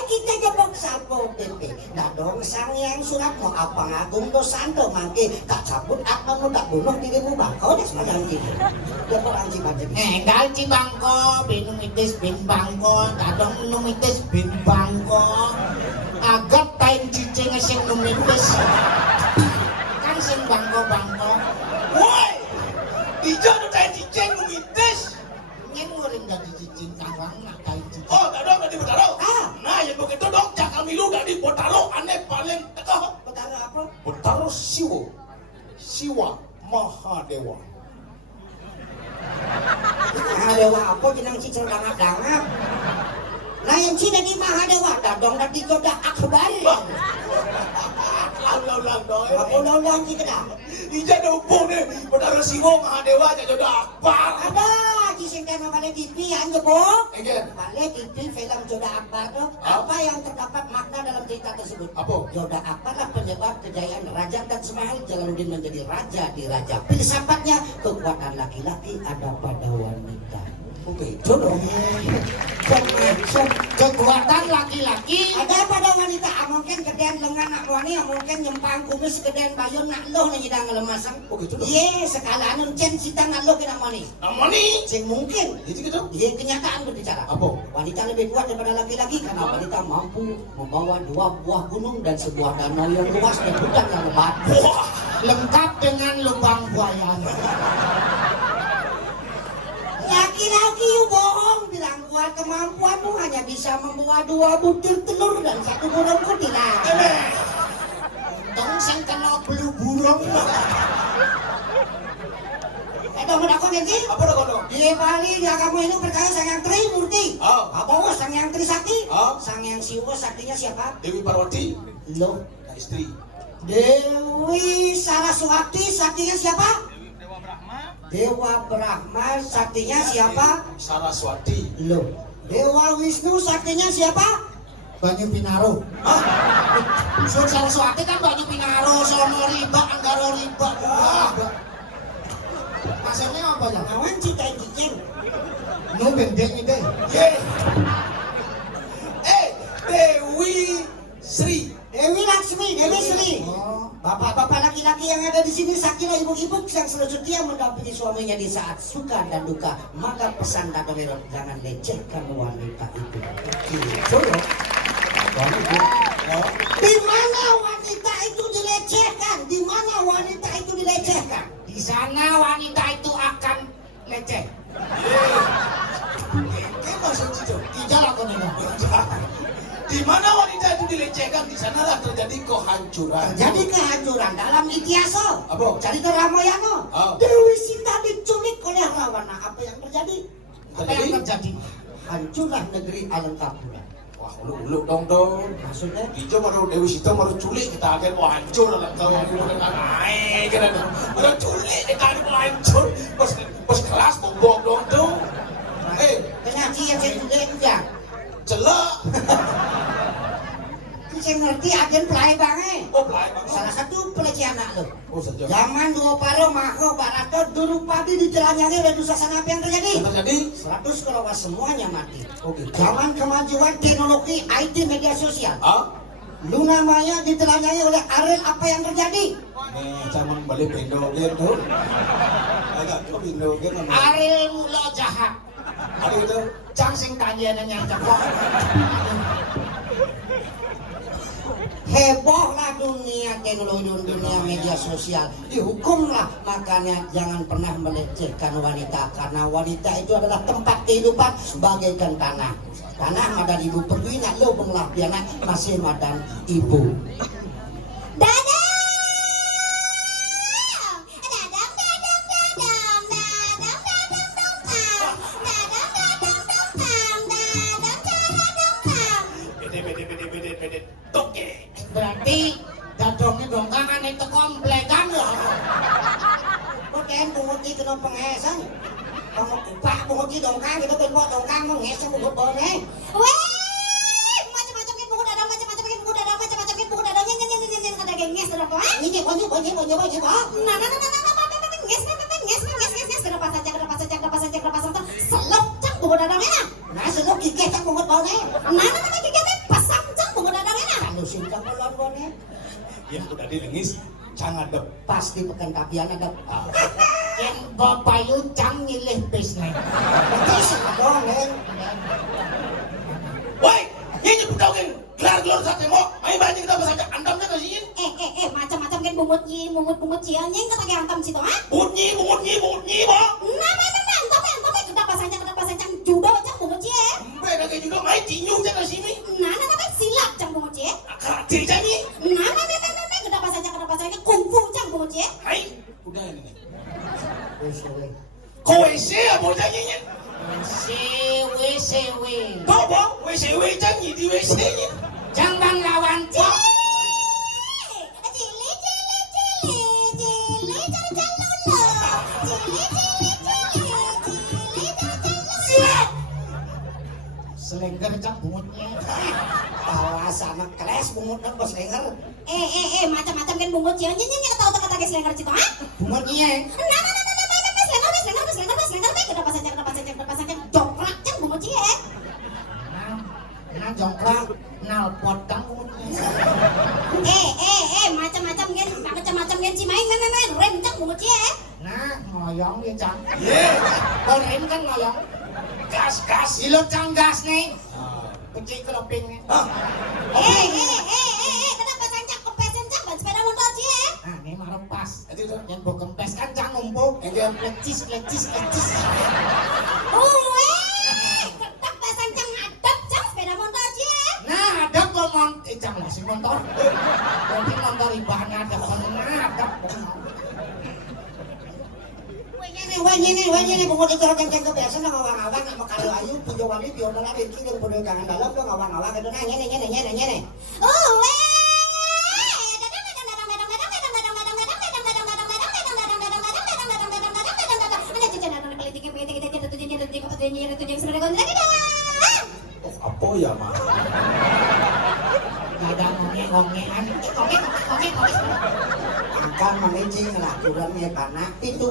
Kita jebok Satpol PP. Datang Sangyang Suratmo, apa ngagung dosanto mangke tak cabut apa tak bunuh dirimu bangkau dah semacam ini. Dia orang cibancing. Gal cibangko, binumitis bin bangko, kadang numitis bin bangko. Agak tain cicing sing numitis. Kan sing bangko. Woi, hijau tuh kayak cicing numitis. Nyen nguring dari cicing kawang nak tain cicing. Oh, tak dong, di Botaro. Ah. Nah, yang begitu dong, cakal milu di Botaro, aneh paling teko. Petara apa? Botaro Siwa Mahadewa. Mahadewa apa jenang cicing dangap-dangap? Nah yang Cina di Mahadewa, dadong dan di jodoh akbar. Lang doi. Apa ulang-ulang kita dah? Ija dukung nih, Botaro Siwa Mahadewa aja jodoh akbar. Ada cicing tema pada TV yang jebok. Again. Balik TV film Jodoh Akbar tuh, apa yang terdapat makna dalam cerita tersebut? Apa? Jodoh Akbar lah penyebab kejayaan Raja dan Ismail Jalaluddin menjadi raja di Raja. Filsafatnya kekuatan laki-laki ada pada wanita. Oke, jodoh. Kekuatan laki-laki Ada pada wanita, mungkin gedean lengan nak wani, mungkin nyempang kumis gedean bayun nak loh nih kita ngelemasan. Oh gitu dong. Iya, sekala anun cen sita nak loh kita wani. Namanya. Sing mungkin. Gitu gitu. Iya kenyataan berbicara. Apa? Wanita lebih kuat daripada laki-laki karena wanita mampu membawa 2 buah gunung dan sebuah danau yang luas dan hutan yang lebat. Wah, lengkap dengan lubang buaya. Laki-laki bohong bilang kuat kemampuanmu hanya bisa membawa 2 butir telur dan 1 burung kutilang. Tong sing kena belu burung. dong aku nanti. Apa dah kono? Di Bali dia kamu ini percaya Sang Yang Trimurti. Oh. Apa was Sang Yang Trisakti? Oh. Sang Yang Siwa saktinya siapa? Dewi Parwati, Loh. istri. Dewi Saraswati saktinya siapa? Dewa Brahma saktinya siapa? Saraswati. Loh. Dewa Wisnu saktinya siapa? Banyu Pinaro. Hah? Sun Saraswati kan Banyu Pinaro, Sono Riba, Anggaro Riba. Maksudnya apa ya? Awan cita cicing. Nu bendeng ini. Ye. Dewi Sri. Dewi Laksmi, Dewi Sri. Oh. Bapak-bapak laki-laki yang ada di sini, sakinah ibu-ibu yang selalu setia mendampingi suaminya di saat suka dan duka. Maka pesan Dadomerot, jangan lecehkan wanita itu. Gitu loh. Di mana wanita itu dilecehkan? Di mana wanita itu dilecehkan? Di sana wanita itu akan leceh. Kayak maksud itu. Tidak lah kau nengok. Di mana wanita itu dilecehkan, di sanalah terjadi kehancuran. Jadi kehancuran dalam Itiaso. Apa? Cerita Ramayana. Oh. Dewi Sita diculik oleh Rawana. Apa yang terjadi? Apa yang terjadi? Hancurlah negeri Alengkapura. Wah, uluk dong. Maksudnya? Ijo baru Dewi Sita baru culik kita akan wah hancur lah kau naik kan baru culik kita akan wah hancur pas kelas bombong dong tuh. Penyaji yang saya juga enggak. Celak. Saya ngerti agen pelai banget. Oh, pelai banget. Salah satu pelecehan anak lo. Oh, saja. Zaman dua paro mako barato Durupadi ditelanjangi oleh Dusasana apa yang terjadi? Yang terjadi 100 kerawas semuanya mati. Oh, gitu. Zaman kemajuan teknologi IT media sosial. Ah? Luna Maya ditelanjangi oleh Ariel, apa yang terjadi? Zaman balik pendogen tuh. Agak kok pendogen namanya. Ariel mula jahat. Ada itu. Cang sing tanya nanya cakap. Hebohlah dunia teknologi, dunia media sosial, dihukumlah. Makanya jangan pernah melecehkan wanita, karena wanita itu adalah tempat kehidupan bagaikan tanah. Tanah madan ibu pergi nak lo benglah pianak masih madan ibu. Dadang! Bede. Toke. Berarti dadongnya dongkangan itu komplekan loh. Kok kalian penguji kena pengesan? Kamu kupak penguji dongkang, kita benpok dongkang mengesan buku bone. Weh! Macam-macam kan buku dadang, macam-macam kan buku dadang, macam-macam kan buku dadang. Nyen kada genges berapa? Ini banyak. Nah, nges. Kenapa saja. Selop cang buku dadang enak. Nah, selok kikeh cak pungut bone. Nah, kita pasang cang buku dadang enak. Kalau singkang pelon bone. Ya udah dilengis. Jangan dong. Pasti pekan kapian ada. Yang bapak yu cang nyilih bisnis. Betul sih dong, Neng. Woi, ini budaukin gelar sate mo. Main banyak kita saja andamnya ke sini. Macam-macam kan bungut ciannya yang kata antam situ, ha? Bunyi mo. Nah, kenapa saja judo cang bungut cie. Beda kayak juga main tinju ke sini. Nah, silat cang bungut cie. Karate jadi. Nah, kenapa saja kungfu cang bungut cie. Hai, udah ini. Usuwe. Kau WC apa jadinya? Sewe. Tahu bang, WC janji di WC nya. Jangan lawan cik. Selengger cak bungutnya. Tawa sama keles bungut dan bos lenger. Macam-macam kan bungut cie. Nyenyak tahu kata guys lenger situ, ha? Bungutnya. Nah, selengger, kenapa saja jongkrak cang bungut cie. Nah jongkrak nalpot kang bungutnya. Macam-macam kan cimain rem cang bungut cie. Nah ngoyong dia cang. Ye, Korem kan ngoyong. gas. Ilo cang gas nih. Kecil kelopingnya. Kenapa sancak kempesin cang ban sepeda motor cie? Nah ini marah pas. Itu tuh. Yang bau kempes kan cang ngumpul. Yang lecis. Kenapa sancak ngadep cang sepeda motor cie? Nah ada komon. Cang lah si motor. Jadi motor ibahannya ada. Nah ada. wanyene bungo dito kenceng kebiasaan ngawang-ngawang nak makalo ayu pujo wali piona lagi iki yang bodo kangen dalam lo ngawang-ngawang itu nah nyene. Apa ya, Mak? Ada ngomong-ngomongan. Akan mengijing lakukan panak itu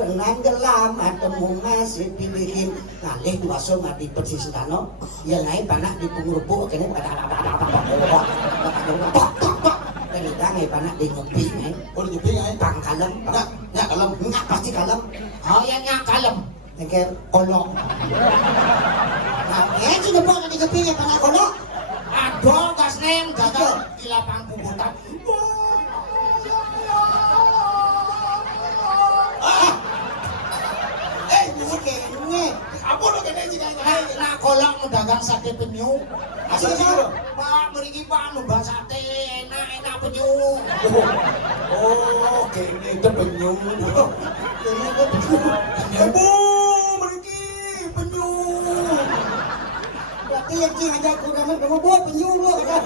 renang gelam atemu masih pilihin ngalih waso ngadi persis tano ya naik panak di pengurupuk kene pada Pelita ngai panak di ngopi ngai. Oh, di ngopi ngai. Pang kalem. Nyak kalem. Nyak pasti kalem. Oh ya nyak kalem. Nengke kolok. Nah, ya sudah boleh di ngopi ngai panak kolok. Aduh gas neng gagal di lapang kubutan. Apa lo kena sih kayak Nah kolak dagang sate penyu. Asal sih Pak mriki Pak numbang sate enak penyu. Oh, kene itu penyu. Kene itu penyu. Ibu, mriki penyu. Berarti yang cing aja kurang kamu bawa penyu lo kan.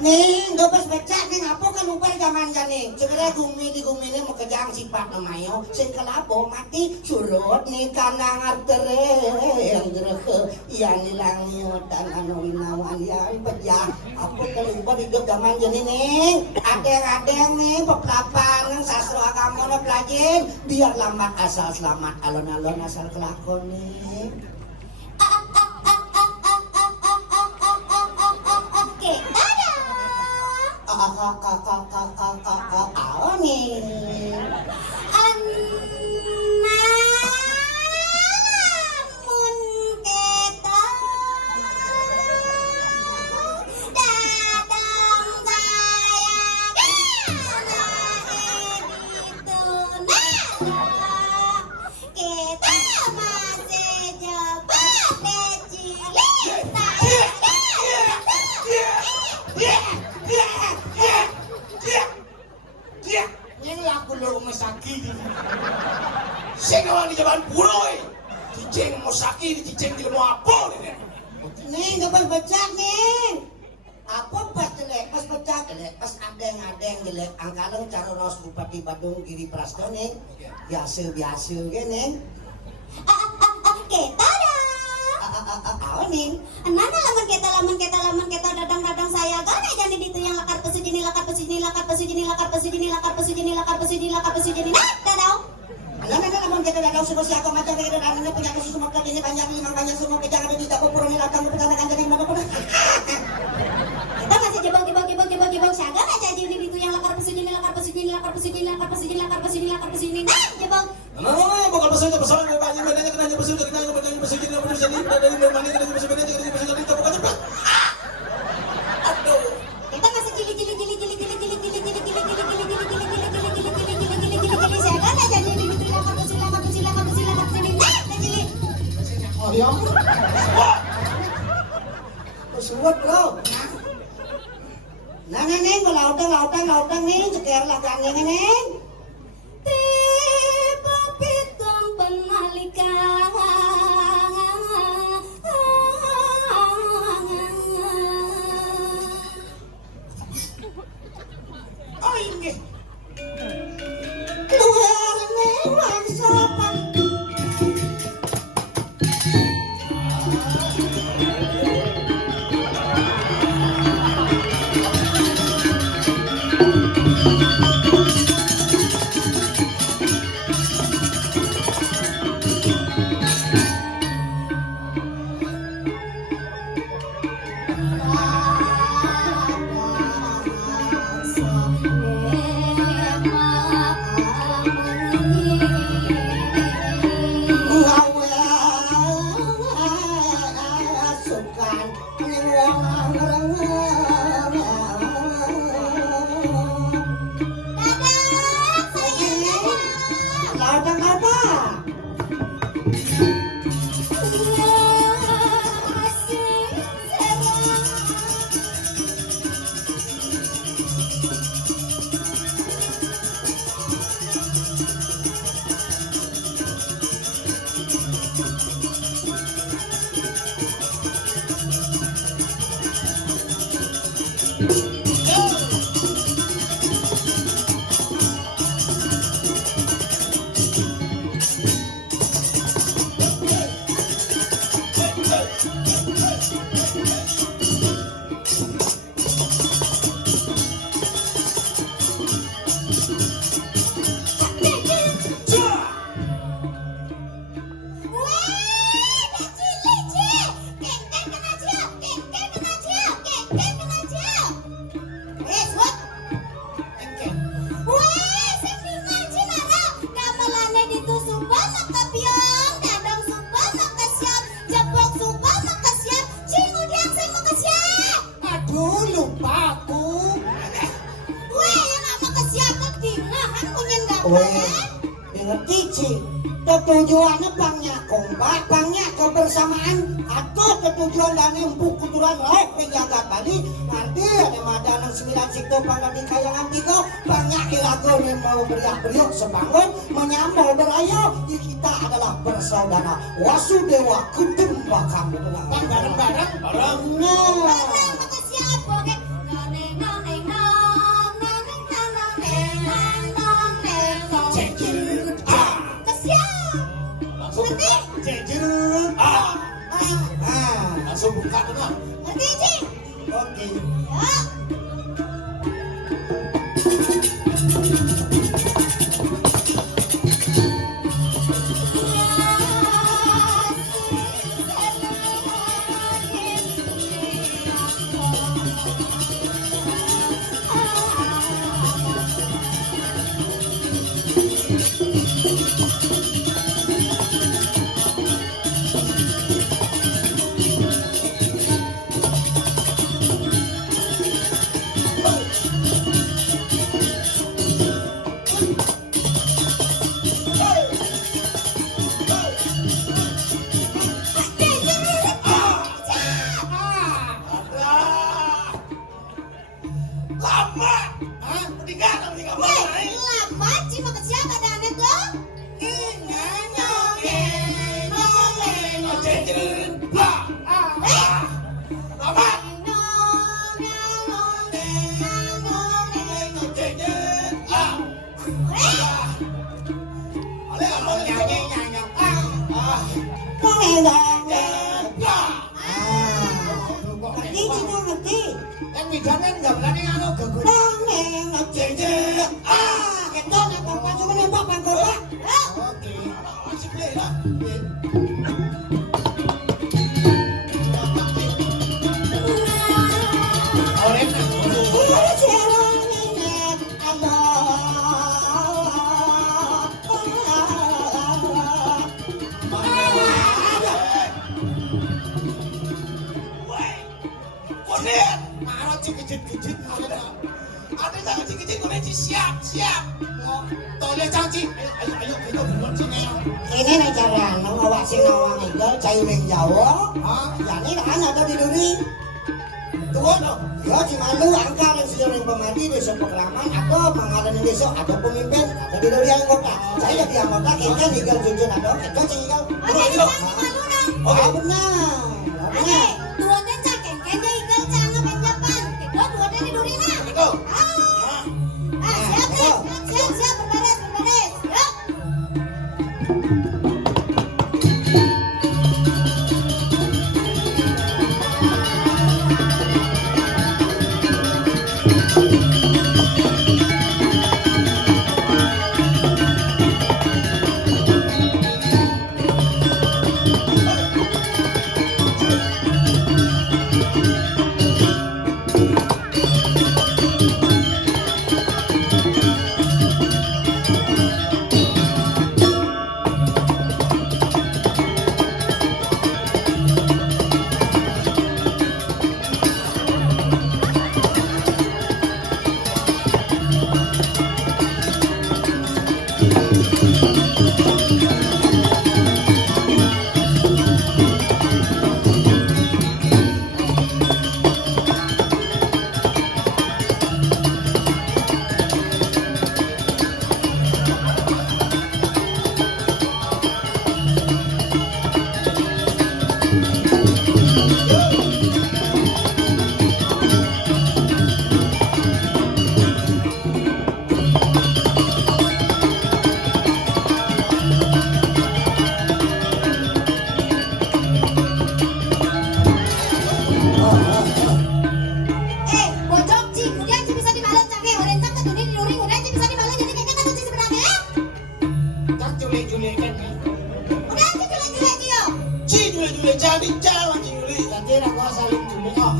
Nih, gak pas baca nih, apa kan lupa zaman nih. Sebenarnya di gumi ini mau kejang sifat namayo. Sing kelapo mati surut nih karena ngartere yang gerak yang nilang dan anu inawan yang pejah. Apa kan lupa di zaman nih. Adeng nih peplapan sastra agama lo pelajin biar lambat asal selamat alon-alon asal kelakon nih. Bupati Badung Giri Prasdo nih biasa gini Kita apa nih Nana laman kita dadang saya gana jadi itu yang lakar pesujini nah dadang Nana laman kita dadang semua siapa macam kita dadangnya punya kasus semua ini banyak semua kejang ada di dapur puroni latang petanakan jadi mana pun kita masih jebak siaga aja jadi itu yang lakar pesujini nah jebak Bukan pesan banyak bedanya kena pesan kita jadi dari mana kita pesan bedanya kita bukan cepat. Aduh. Kita masih jili siaga aja jadi itu yang lakar pesujini Oh ya. Suwet bro. Nah neng lautang nih ceker lakangnya neng. Tiba pitung penalikan Oh ini. Luar neng sopan. Aduh, lupa aku. Weh, ngerti Ci. Tujuannya banyak kompak, banyak kebersamaan. Atau tujuan dan empuk kuturan roh penjaga tadi. Nanti ada madanan 9 sikto pangkat di kayangan 3. Banyak ilago yang mau beriak-beriuk sebangun menyambal berayo. Kita adalah bersaudara. Wasudewa Kutumbakam. Bareng-bareng. Barang. Langsung buka. Jejerut. Langsung buka tengah. Oke. Lama. Meninggal. Ngerti Ci, ngerti. Kan bidangnya nggak berani anu ganggu. Keton apa cuma nembak bangkok. Oke. Masih play lah. Konet. Maro cikijit-kijit. Ada jangan dikit-dikit konet siap. Toleh cangci. Ayo kita duluan sini. Ini nih cara ngawak sing ngawang igal cayu ning Jawa. Hah? Yani kan ada di duri. Tuh dong. Ya di malu angka dan sejarah pemadi desa Pekraman atau mengalir di desa ada pemimpin ada di duri anggota. Saya jadi anggota kita igal jujur ada kita sing igal. Oh benar. Itu. Siap, berbaris. Yuk. culik-culik kan nih. Udah sih jelek-jelek dia. Ci jule-jule jadi jalan ci jule. Jadi nak gua saling culik. Oh.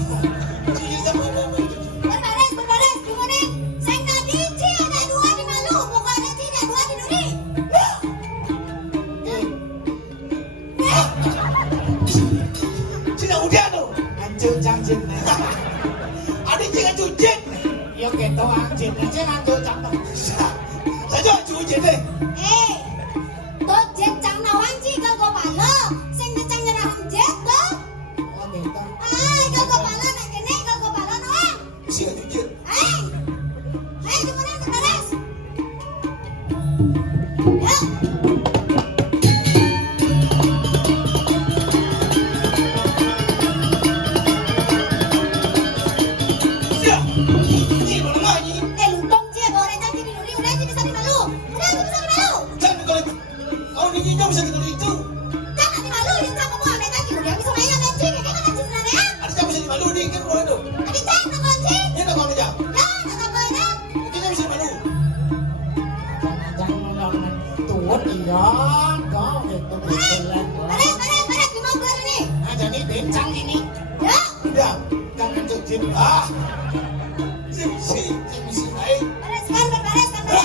Ci sama Berbaris, gimana? Saya tadi Ci ada 2 di Malu, bukan ada Ci ada 2 di Duri. Ci nak udah tuh. Hancur cangcit. Adik ci kan cucit. Yo gitu anjing, anjing hancur cangcit. Saja cucit deh. Tuh jet cang nawang Ci kagak pala. Sing cang nyerah jet tuh. Oh gitu. Kagak pala nak kene kagak pala nawang. Si kan cucit. Gimana berbaris? Ya. Ya. Ci mana lagi? Luntong Ci ada orang cantik di Duri, udah Ci bisa di Malu. Udah Ci bisa di Malu. Jangan kalau di Jinjong bisa gitu itu. Jangan di Malu, di sana kamu ada cantik Duri, bisa main sama Ci, kayak mana Ci sebenarnya ya? Ada siapa bisa di Malu nih kan bro itu. Adik cek nak Ci. Ini nak kamu aja. Ya, nak apa ya? Kita bisa di Malu. Jangan nolong tuan iya, kau gitu betulan. Baris, gimana bulan ini? Nah jadi bencang ini, Ya. Udah. jangan cucit. Ah. Si baik. Baris kan, berbaris. Ya.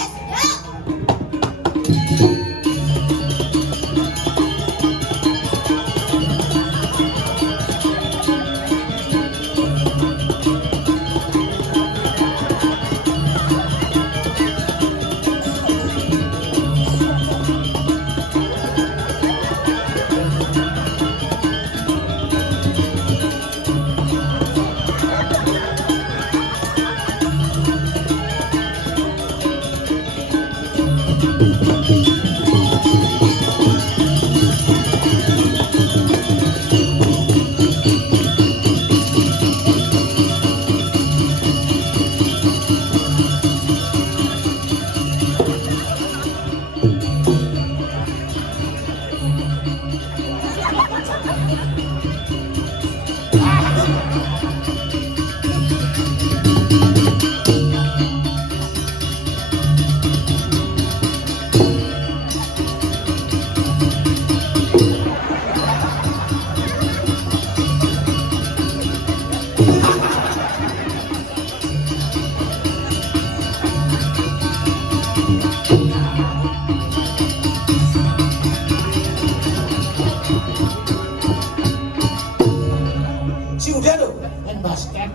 Si udah tuh. Main basket.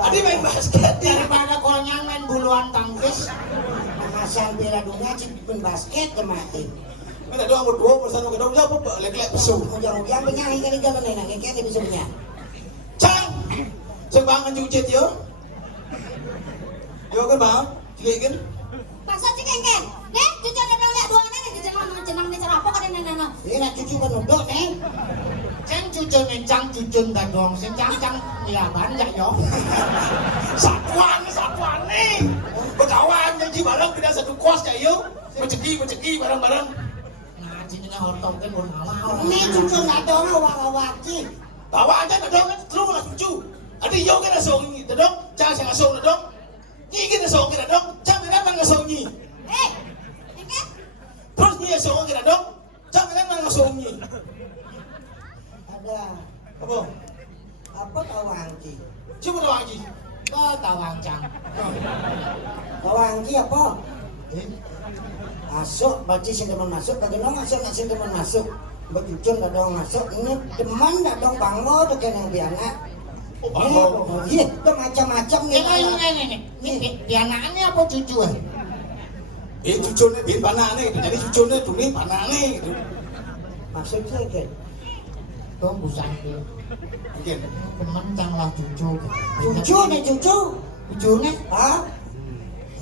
Adi main basket dia. Daripada konyang main buluan tangkis. Asal bela dunia cik pun basket kemati. Mana doang berdua bersama ke dong jawab apa lek-lek pesu. Ujang-ujang penyanyi kali jalan nenek ngeket bisa punya. Cang. Sembangan cucit yo. Yo kan bang. Cilik kan. Paksa Ci kengken. Nih, cucu ada lihat 2 nih, jenang nih cara apa kada nenek. Ini nak cucu penuduk nih. Ceng cucun mencang cucun dan dong sencang cang ya banyak yo. Satuan nih. Berkawan janji bareng tidak satu kos ya yo. Berceki bareng-bareng. Nah cingnya hortong kan pun awal. Ini cucu nak dong awak-awak cik. Bawa aja nak dong kan terus lah cucu. Ada yo kan asong ni, dong. Jangan saya asong dong. Ni kan asong kita dong. Jangan memang asong ni. Kengken. Terus ni asong kita dong. Jangan memang asong ni. Ada Apa? apa tawangki? Coba doang lagi. Kau tawang cang. Tawangki apa? Masuk, baca sing teman masuk, bagaimana masuk nak sing teman masuk? Becucun dah dong masuk, ini teman dah dong bango tu kan yang biana. Oh, bango. Iya, tu macam-macam ni. Ini pianaannya apa cucu? Cucu ni bin panah ni. Jadi cucu ni tu ni panah ni. Maksudnya kan? Kau busan tu. Mungkin. Teman cang lah cucu. Cucu ni cucu. Cucu ni? Ah,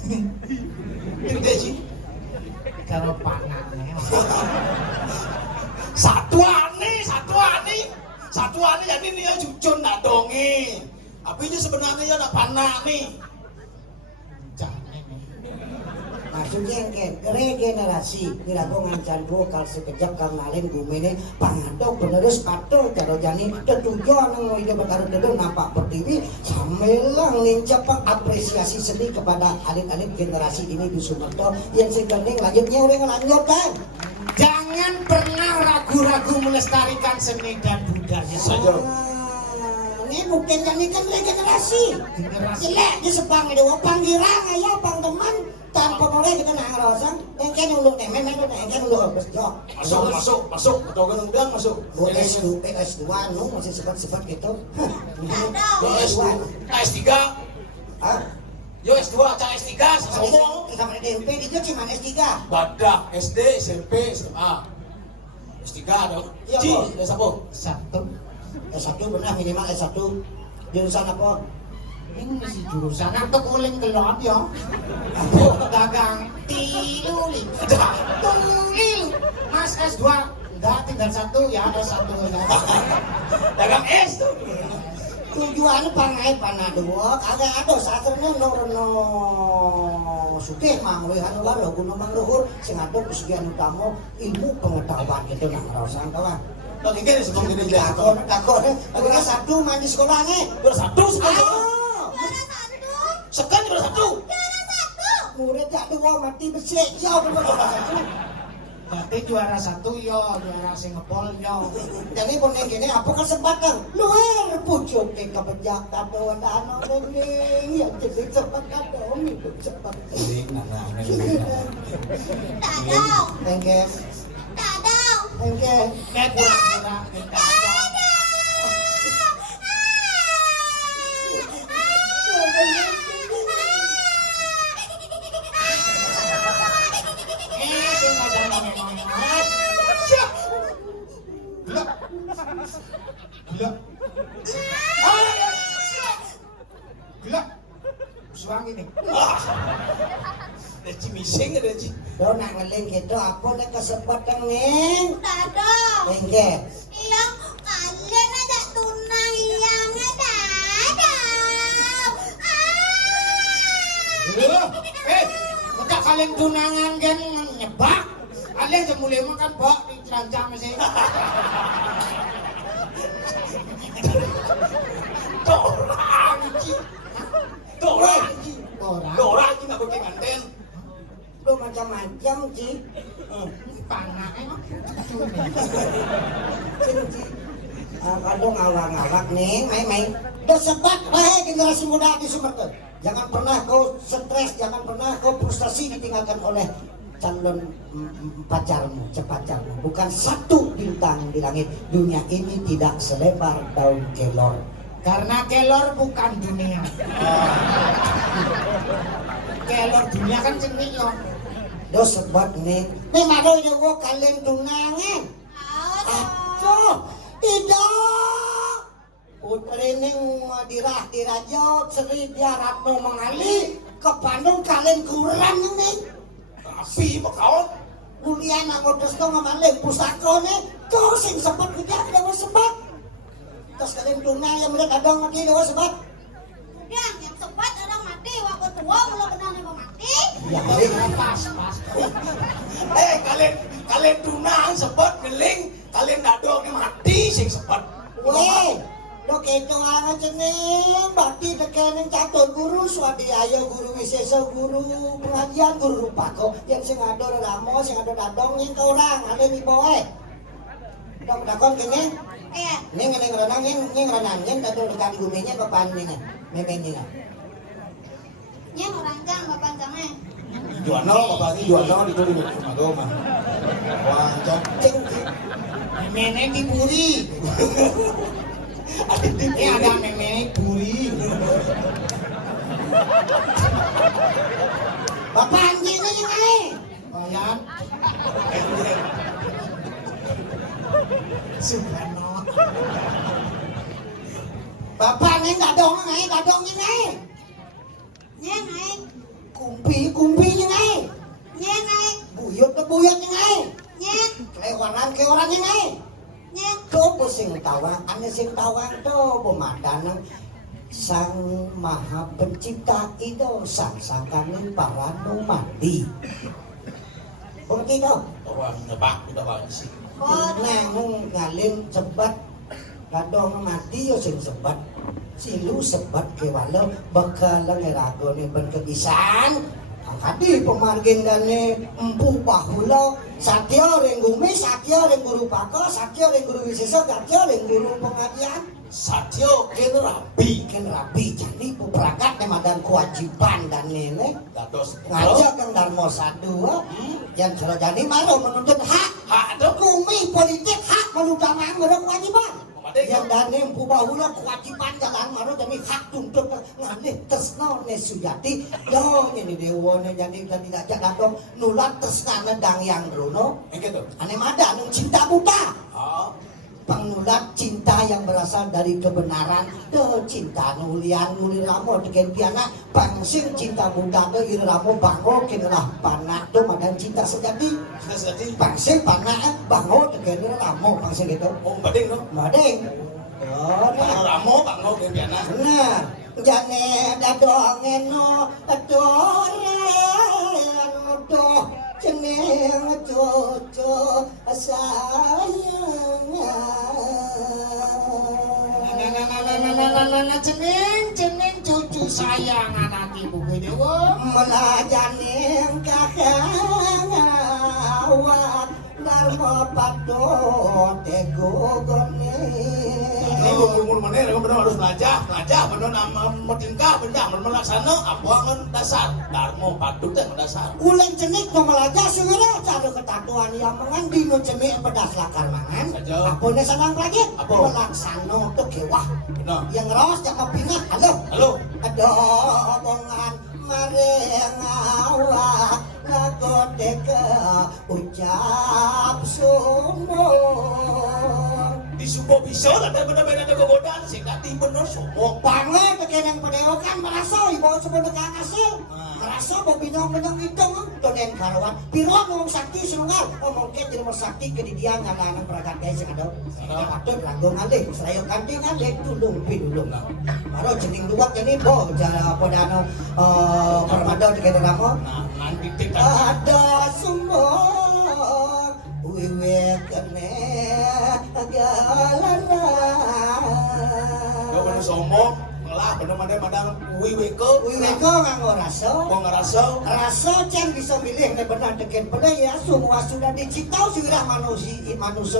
Ini dia sih. Kalau panahnya. Satuan ni. Jadi ni ya cucu nak dongi. Apa je sebenarnya ya nak panah ni. Jangan ni. Sujengken regenerasi kirago ngancan vokal sekejap kamnalin gumene pangadok penerus patung karo jani tetujuan nang ide betaru teduh nampak pertiwi samelang nincapak apresiasi seni kepada alit-alit generasi ini di Sumerto yang segandeng lanjutnya udah lanjut kan. Jangan pernah ragu-ragu melestarikan seni dan budaya saja. Ini bukan jadikan regenerasi. Jelek di sepang itu panggirang ayo pang teman tanpa boleh kita ngarosang. Engke dulu nemen engke dulu besok. Masuk atau gendang masuk. S2 PS2 nu masih sifat-sifat gitu. S3. Ah, Yo S2, cah S3 sombong sama SMP dia cuma S3. Badak SD, SMP, SMA. S3 ada. Iya, Ji, Bos. ada siapa? Satu. S1 benar minimal S1. Jurusan apa? Ini si jurusan aku kuling kelot ya. Dagang tiluli. Tulil. Mas S2 enggak tinggal satu ya ada satu ya. Dagang es tuh. Tujuan pangai panadua kagak ada saternya no sugih mah we anu baru guna mangluhur sing atuh pesugihan utama ilmu pengetahuan gitu nang raosan kawan. Bagi kene sebelum gede Takon ora satu main di sekolahnya. Bersatu sekolah. Juara satu. Sekan bersatu. Juara satu. Murid tak dua mati besek ya bener satu. Berarti juara satu yo, juara Singapura yo. Jadi pun yang gini apa kesempatan luar pucuk ke kebejak kado dano ini yang jadi cepat kado itu cepat. Dadang. Tengke Dadang. tengke. Kayak pura-pura kita. Gelap. Suang ini. Ada cimising ada ci. Do nak ngeling gitu apa dah kesempatan ning? Dadang. Tengke. Yang kalian ada tunang yang dadang. Enggak kalian tunangan kan nyebak. Kalian semula makan bok di cerancang masih. Orang ci. Orang ci. Orang Orang ci nggak pakai manten. Do macam-macam Ci. panah Sing Ci. Kadang ngawak-ngawak nih, main-main. Do sebat wae generasi muda di Sumatera. Jangan pernah kau stres, jangan pernah kau frustasi ditinggalkan oleh calon pacarmu, cepacarmu. Bukan satu bintang di langit. Dunia ini tidak selebar daun kelor. karena kelor bukan dunia. Kelor dunia kan seni yo. Do sebat nih. Nih mado nyowo kalian tunangan. Aduh, tidak. Utrining dirah dirajau Sri Ratno mengali ke Bandung kalian kurang nih. Tapi kawan. Kuliah nak modus to ngamalih pusaka nih. Tuh sing sempat kerja dewa sebat. Terus kalian tunang yang mereka kadang mati dewa sebat. Yang sempat orang mati waktu tua mulai benar mau mati. Ya, Pas. Kalian tunang sebut geling, kalian dadong mati sing sebut. weh. Do keto aja nih, bakti tekenin catur guru swadaya guru wisesa guru pengajian guru pako yang sing ada ramo sing ada dadong yang ke orang ada di bawah. Dok dakon kene. Iya. Ning renang ning dadong dekat guminya pepaningan. Memennya. Yang orang jang bapak jangan. Juano, bapak ini Juano itu di rumah. Wah, Cing. Memene diburi. Ini ada memene buri. Bapak anjingnya yang lain. Bayan. Subhanallah. Bapak nih dadong nih. Yang naik. Kumpi nih. Yang naik. Buyut nih. Yang. Kewaran nih. Yang. Coba sing tawang, ane sing tawang to pemadanan Sang Maha Pencipta itu sang sakane para nomadi. Pengerti to? Wah, nebak udah banget sih. Nang ngalim sebat kadang mati yo sing sebat. Silu sebat kewala bakal ngeragone ben kebisan. Angkati pemargindane empu bahula satya ring gumi, satya ring guru paka, satya ring guru wisesa, satya ring guru pengajian. Satyo ken rabi Jadi puprakat dan kewajiban dan ini dados ngajak kang Darmo Sadua yang kalau jadi malu menuntut hak hak itu kumi politik hak menutamakan mereka kewajiban Made yang dani empu bahula kewajiban jalan malu demi hak tuntut ngalih tresno ne sujati yo ini dewane jadi tidak datang nulat tresna nedang yang rono gitu. ane mada anu cinta buta Oh, pengulat cinta yang berasal dari kebenaran de cinta nulian nuliramo dengan piana pangsing cinta muda de iramo bango kinalah panak tu madan cinta sejati kita jadi pangsing panak bango dengan iramo pangsing gitu bading no. madeng Kalau ramo bango ke piana. nah jane dadongeno adoran doh ceneng cucu sayang ceneng cucu sayang anak ibu dewa melajaning kakawat Darmo Pado tegogone Ini umur mana? Kamu benar harus belajar benar nama metingkah benda melaksana abuangan dasar. Darmo padu teh dasar. ulang cenik no melajar segera cara ketatuan yang mengandi no cenik pedas lakar mangan Saja. apa ne sanang lagi Apa? melaksana tuh kewah Benar. yang ros jangan pingat halo Halo. ada omongan mareng awak nagodeke ucap sumur Di subo bisa lah benar-benar ada kegodaan sih ganti benar sombong. banget yang pedeokan merasa ibu sebenarnya kang hasil merasa mau binyong-binyong itu donen karuan piro ngomong sakti sungal mungkin di rumah sakti ke dia ngalangan peragat guys yang ada patut ragung alih selayu kanting alih tulung pidulung baru jening luak jadi boh jara podano permado di kena nama Nah, nanti kita ada sumur wiwe kene galara Gak benar sombong. Malah benar-benar madang wiweke. wiweko nganggo raso Kok ngerasa raso can bisa milih ne benar deken benar ya semua sudah dicipta sudah manusia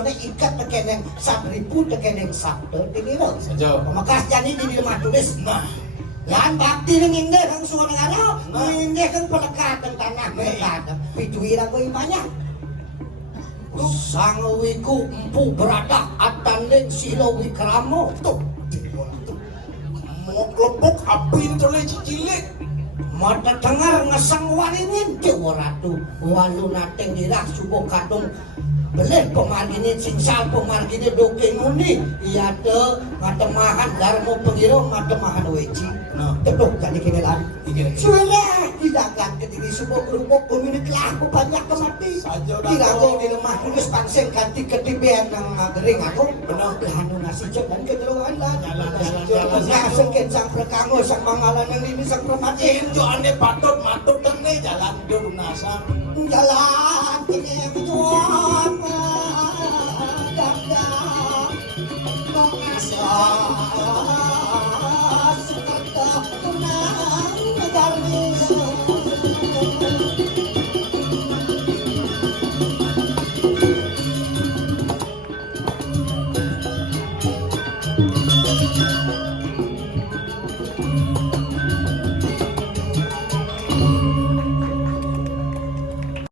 ikat deken yang 1000 deken yang sabtu dikira saja. pemakas jadi di rumah tulis Nah, yan bakti ng indah kang suwa ng araw indah kang palakat ng tanah palakat pituira ko imanya sang wiku empu berada atanin silo wikramo tuh mau kelompok api itu lagi cilik. mata dengar ngesang waringin dewa ratu walu nateng dirah subuh kadung beleh pemargini singsal pemargini doke muni iya te matemahan darmo pengiro matemahan weci Nah, tepuk jadi kenelan Iki. sudah tidak akan ke diri sebuah kerupuk pemilik laku banyak kemati Saja dah. tidak aku di rumah tulis pangseng ganti ketibian yang magering aku Benar. lanu nasi cek dan keteruan lah Jalan. ngaseng kencang perkango sang pangalan yang ini sang permati Injo ane patut matut tene jalan dia lunasa. jalan ini kejuan dadah mengasah serta menang negarnya